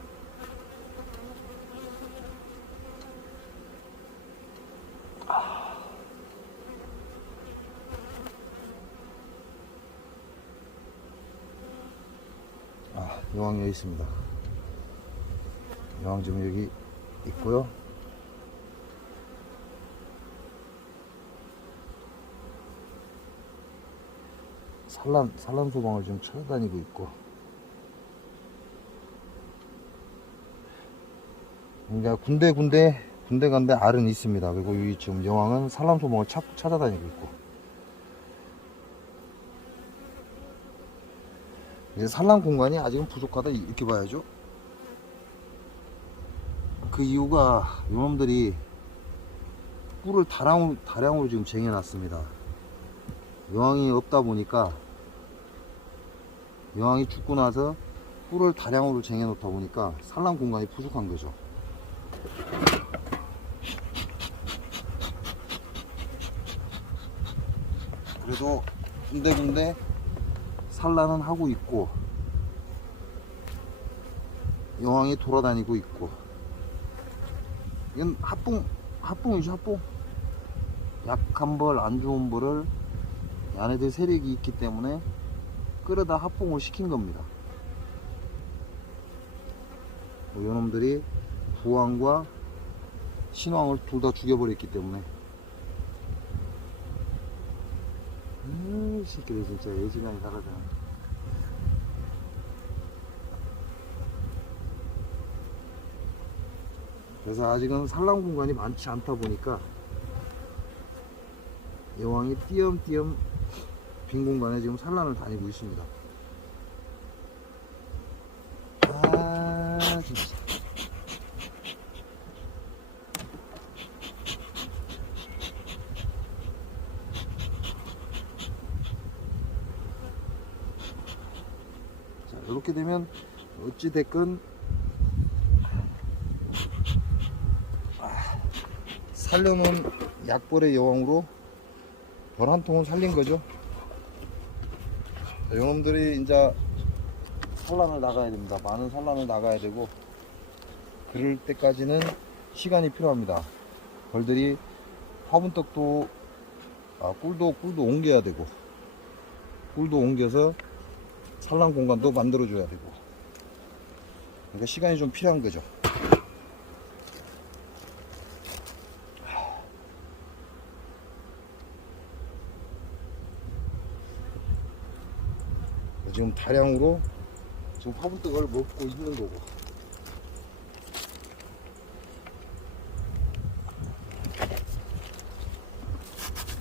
여왕 여기 있습니다. 여왕 지금 여기 있고요. 산란 소방을 지금 찾아다니고 있고, 그러니까 군데 간데 알은 있습니다. 그리고 이 지금 여왕은 산란 소방을 찾아다니고 있고, 이제 산란 공간이 아직은 부족하다 이렇게 봐야죠. 그 이유가 요놈들이 꿀을 다량으로 지금 쟁여놨습니다. 여왕이 없다 보니까, 여왕이 죽고 나서 꿀을 다량으로 쟁여놓다 보니까 산란 공간이 부족한 거죠. 그래도 군데군데 산란은 하고 있고, 여왕이 돌아다니고 있고, 이건 합봉이죠, 합봉. 약한 벌, 안 좋은 벌을 얘네들 세력이 있기 때문에 끌어다 합봉을 시킨 겁니다. 요놈들이 부왕과 신왕을 둘 다 죽여버렸기 때문에. 이 새끼들 진짜 예지간이 다르잖아. 그래서 아직은 산란 공간이 많지 않다 보니까 여왕이 띄엄띄엄 빈 공간에 지금 산란을 다니고 있습니다. 진짜. 자, 이렇게 되면 어찌됐건 살려놓은 약벌의 여왕으로 벌 한 통을 살린 거죠. 자, 요놈들이 이제 산란을 나가야 됩니다. 많은 산란을 나가야 되고, 그럴 때까지는 시간이 필요합니다. 벌들이 화분떡도 꿀도 옮겨야 되고, 꿀도 옮겨서 산란 공간도 만들어 줘야 되고, 그러니까 시간이 좀 필요한 거죠. 지금 다량으로 지금 화분떡을 먹고 있는 거고,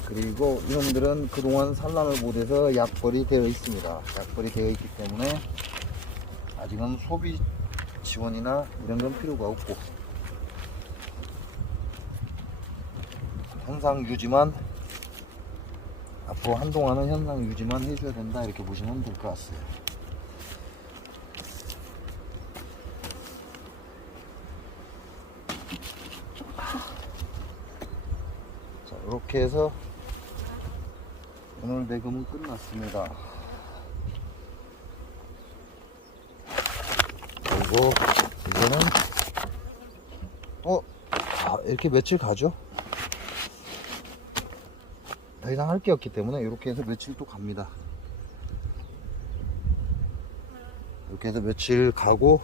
그리고 이놈들은 그동안 산란을 못해서 약벌이 되어 있습니다. 약벌이 되어 있기 때문에 아직은 소비 지원이나 이런 건 필요가 없고, 현상 유지만, 앞으로 한동안은 현상 유지만 해줘야 된다 이렇게 보시면 될 것 같아요. 자, 이렇게 해서 오늘 내금은 끝났습니다. 그리고 이제는 이렇게 며칠 가죠. 더 이상 할 게 없기 때문에 이렇게 해서 며칠 또 갑니다. 이렇게 해서 며칠 가고,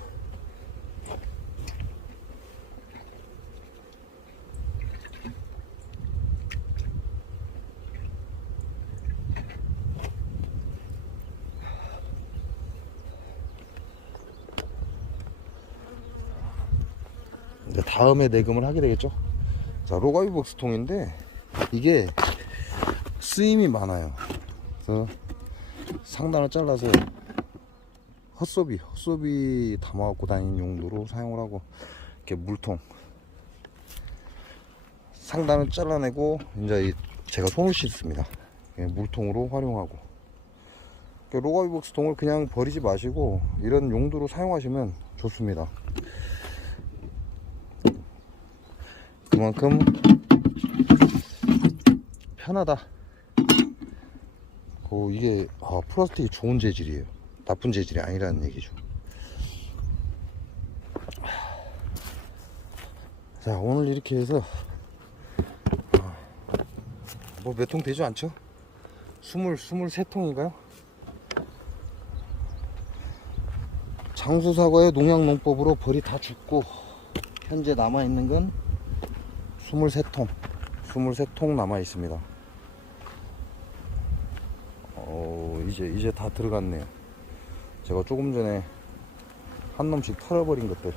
이제 다음에 내금을 하게 되겠죠. 자, 로가비 박스 통인데 이게 쓰임이 많아요. 그래서 상단을 잘라서 헛소비 담아갖고 다니는 용도로 사용을 하고, 이렇게 물통 상단을 잘라내고 이제 제가 손을 씻습니다. 물통으로 활용하고, 로가비 박스 통을 그냥 버리지 마시고 이런 용도로 사용하시면 좋습니다. 그만큼 편하다. 이게 플라스틱이 좋은 재질이에요. 나쁜 재질이 아니라는 얘기죠. 자, 오늘 이렇게 해서 뭐 몇 통 되지 않죠? 23통인가요? 장수사과의 농약농법으로 벌이 다 죽고 현재 남아있는 건 23통 남아있습니다. 이제 다 들어갔네요. 제가 조금 전에 한 놈씩 털어버린 것들,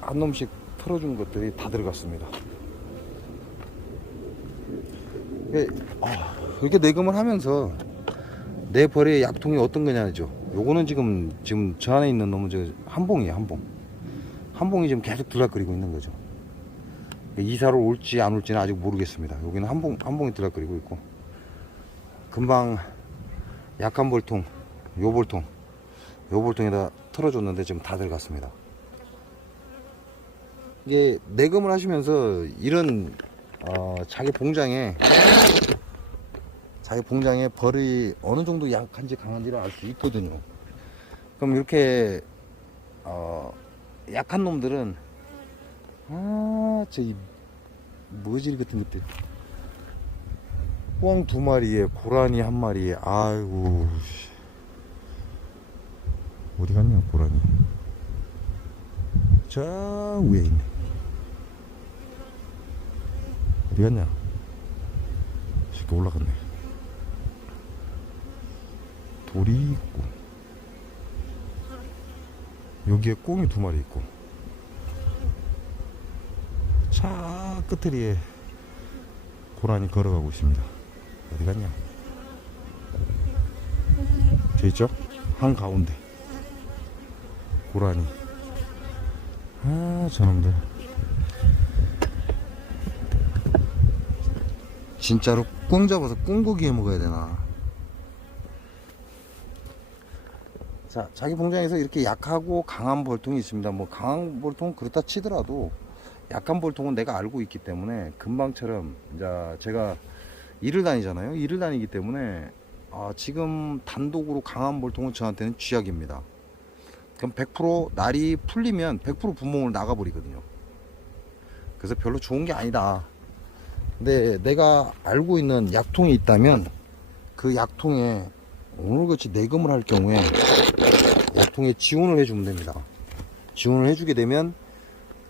한 놈씩 털어준 것들이 다 들어갔습니다. 이렇게 내금을 하면서 내 벌의 약통이 어떤 거냐죠. 요거는 지금 저 안에 있는 놈은 한 봉이에요. 한 봉이 지금 계속 들락거리고 있는 거죠. 이사를 올지 안 올지는 아직 모르겠습니다. 여기는 한 봉이 들락거리고 있고, 금방 약한 볼통, 요 볼통에다 털어줬는데 지금 다 들어갔습니다. 이게 내금을 하시면서 이런 자기 봉장에 벌이 어느 정도 약한지 강한지를 알 수 있거든요. 그럼 이렇게 약한 놈들은 저기 머질 같은 것들, 꿩 2마리에 고라니 1마리에, 아이고 어디 갔냐 고라니. 저 위에 있네. 어디 갔냐? 쉽게 올라갔네. 돌이 있고, 여기에 꿩이 2마리 있고, 차 끝에 고라니 걸어가고 있습니다. 어디 갔냐? 저 있죠? 한가운데 고라니. 저놈들 진짜로 꿩 잡아서 꿩고기 해 먹어야 되나. 자, 자기 봉장에서 이렇게 약하고 강한 볼통이 있습니다. 뭐 강한 볼통 그렇다 치더라도 약한 볼통은 내가 알고 있기 때문에, 금방처럼 이제 제가 일을 다니잖아요. 일을 다니기 때문에 지금 단독으로 강한 볼통은 저한테는 쥐약입니다. 그럼 100% 날이 풀리면 100% 분봉을 나가버리거든요. 그래서 별로 좋은 게 아니다. 근데 내가 알고 있는 약통이 있다면 그 약통에 오늘같이 내금을 할 경우에 약통에 지원을 해주면 됩니다. 지원을 해주게 되면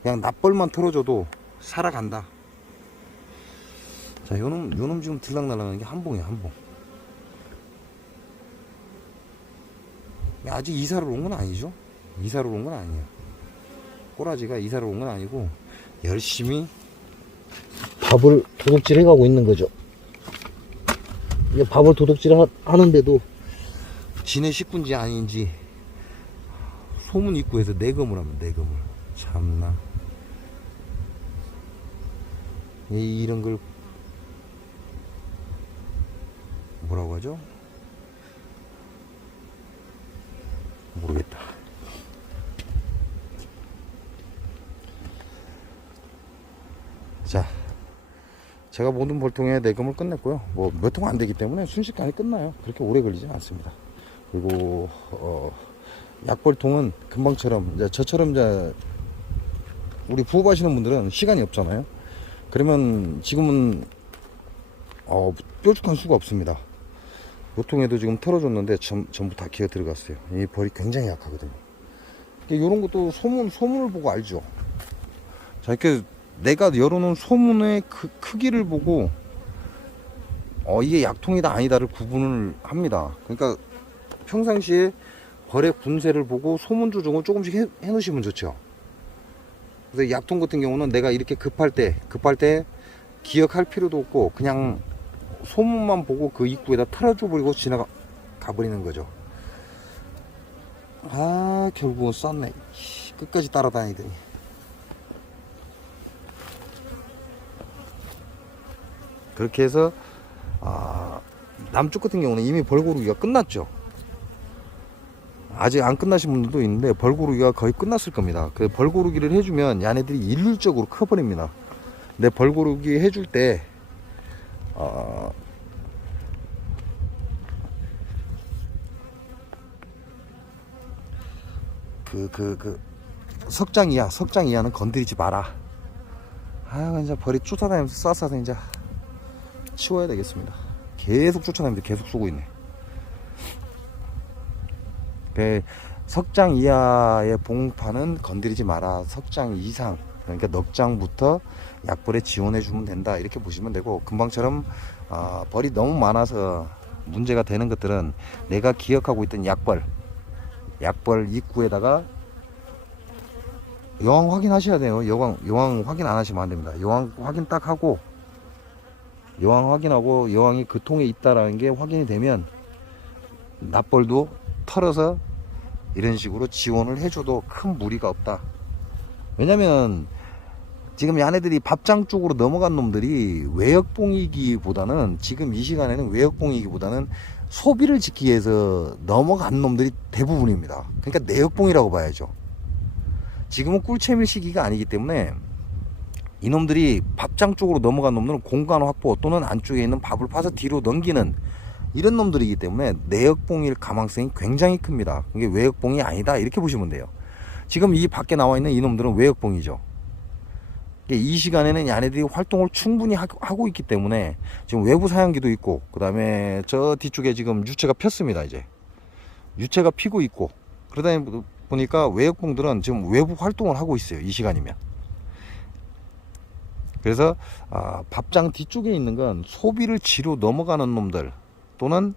그냥 납벌만 털어줘도 살아간다. 자, 요놈 지금 들락날락하는 게 한 봉이에요. 한 봉. 아직 이사를 온 건 아니죠. 이사를 온 건 아니에요. 꼬라지가 이사를 온 건 아니고 열심히 밥을 도둑질 해가고 있는 거죠. 이게 밥을 도둑질 하는데도 지네 식구인지 아닌지 소문 입구에서 내금을 하면 내금을. 참나. 이런 걸 뭐라고 하죠? 모르겠다. 자, 제가 모든 볼통에 내금을 끝냈고요. 뭐 몇 통 안 되기 때문에 순식간에 끝나요. 그렇게 오래 걸리진 않습니다. 그리고 약볼통은 금방처럼 이제 저처럼 이제 우리 부업하시는 분들은 시간이 없잖아요. 그러면 지금은 뾰족한 수가 없습니다. 보통에도 지금 털어줬는데 전부 다 기어 들어갔어요. 이 벌이 굉장히 약하거든요. 이런 것도 소문을 보고 알죠. 자, 이렇게 내가 열어놓은 소문의 크기를 보고 이게 약통이다 아니다를 구분을 합니다. 그러니까 평상시에 벌의 군세를 보고 소문 조정을 조금씩 해 놓으시면 좋죠. 그래서 약통 같은 경우는 내가 이렇게 급할 때 기억할 필요도 없고 그냥 소문만 보고 그 입구에다 털어줘 버리고 지나가 버리는 거죠. 결국은 쌌네. 끝까지 따라다니더니. 그렇게 해서 남쪽 같은 경우는 이미 벌고르기가 끝났죠. 아직 안 끝나신 분들도 있는데 벌고르기가 거의 끝났을 겁니다. 그 벌고르기를 해주면 얘네들이 일률적으로 커버립니다. 근데 벌고르기 해줄 때 석장 이하는 건드리지 마라. 아, 이제 벌이 쫓아다니면서 쏴서 이제 치워야 되겠습니다. 계속 쫓아다니면서 계속 쏘고 있네. 석장 이하의 봉파는 건드리지 마라. 석장 이상, 그러니까 넉 장부터 약벌에 지원해 주면 된다, 이렇게 보시면 되고, 금방처럼 벌이 너무 많아서 문제가 되는 것들은 내가 기억하고 있던 약벌 입구에다가 여왕 확인하셔야 돼요. 여왕 확인 안 하시면 안 됩니다. 여왕 확인 딱 하고, 여왕 확인하고 여왕이 그 통에 있다라는 게 확인이 되면 납벌도 털어서 이런 식으로 지원을 해줘도 큰 무리가 없다. 왜냐면 지금 얘네들이 밥장 쪽으로 넘어간 놈들이 외역봉이기보다는, 지금 이 시간에는 외역봉이기보다는 소비를 짓기 위해서 넘어간 놈들이 대부분입니다. 그러니까 내역봉이라고 봐야죠. 지금은 꿀채밀 시기가 아니기 때문에 이놈들이 밥장 쪽으로 넘어간 놈들은 공간 확보 또는 안쪽에 있는 밥을 파서 뒤로 넘기는 이런 놈들이기 때문에 내역봉일 가망성이 굉장히 큽니다. 이게 외역봉이 아니다, 이렇게 보시면 돼요. 지금 이 밖에 나와 있는 이놈들은 외역봉이죠. 이 시간에는 얘네들이 활동을 충분히 하고 있기 때문에 지금 외부 사양기도 있고, 그 다음에 저 뒤쪽에 지금 유체가 폈습니다. 이제 유체가 피고 있고, 그러다 보니까 외역봉들은 지금 외부 활동을 하고 있어요, 이 시간이면. 그래서 밥장 뒤쪽에 있는 건 소비를 지로 넘어가는 놈들, 또는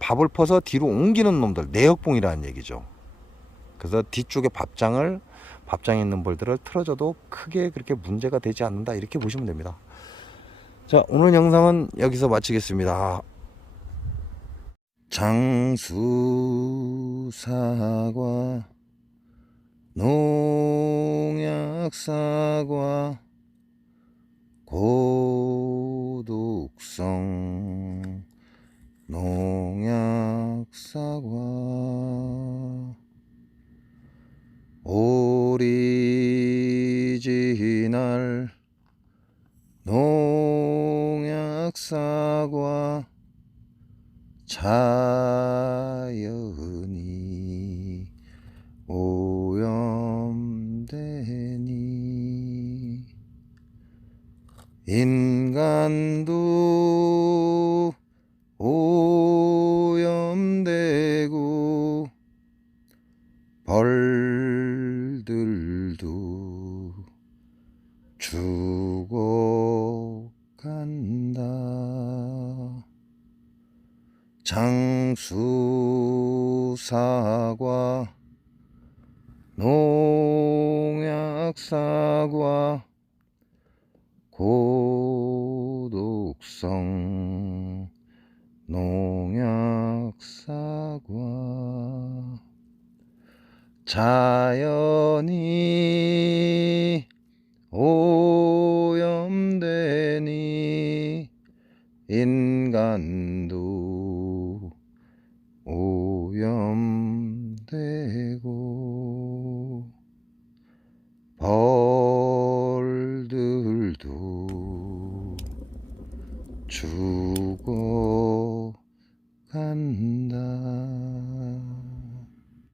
밥을 퍼서 뒤로 옮기는 놈들, 내역봉이라는 얘기죠. 그래서 뒤쪽에 밥장에 있는 벌들을 틀어줘도 크게 그렇게 문제가 되지 않는다, 이렇게 보시면 됩니다. 자, 오늘 영상은 여기서 마치겠습니다. 장수 사과, 농약 사과, 고독성 농약 사과, 오리지널 농약 사과, 자연이 오염되니 인간도 오염되고 벌들도 죽어간다. 장수 사과, 농약 사과, 고독성 농약 사과, 자연이 오염되니 인간도 오염되고 벌들도 죽어간다.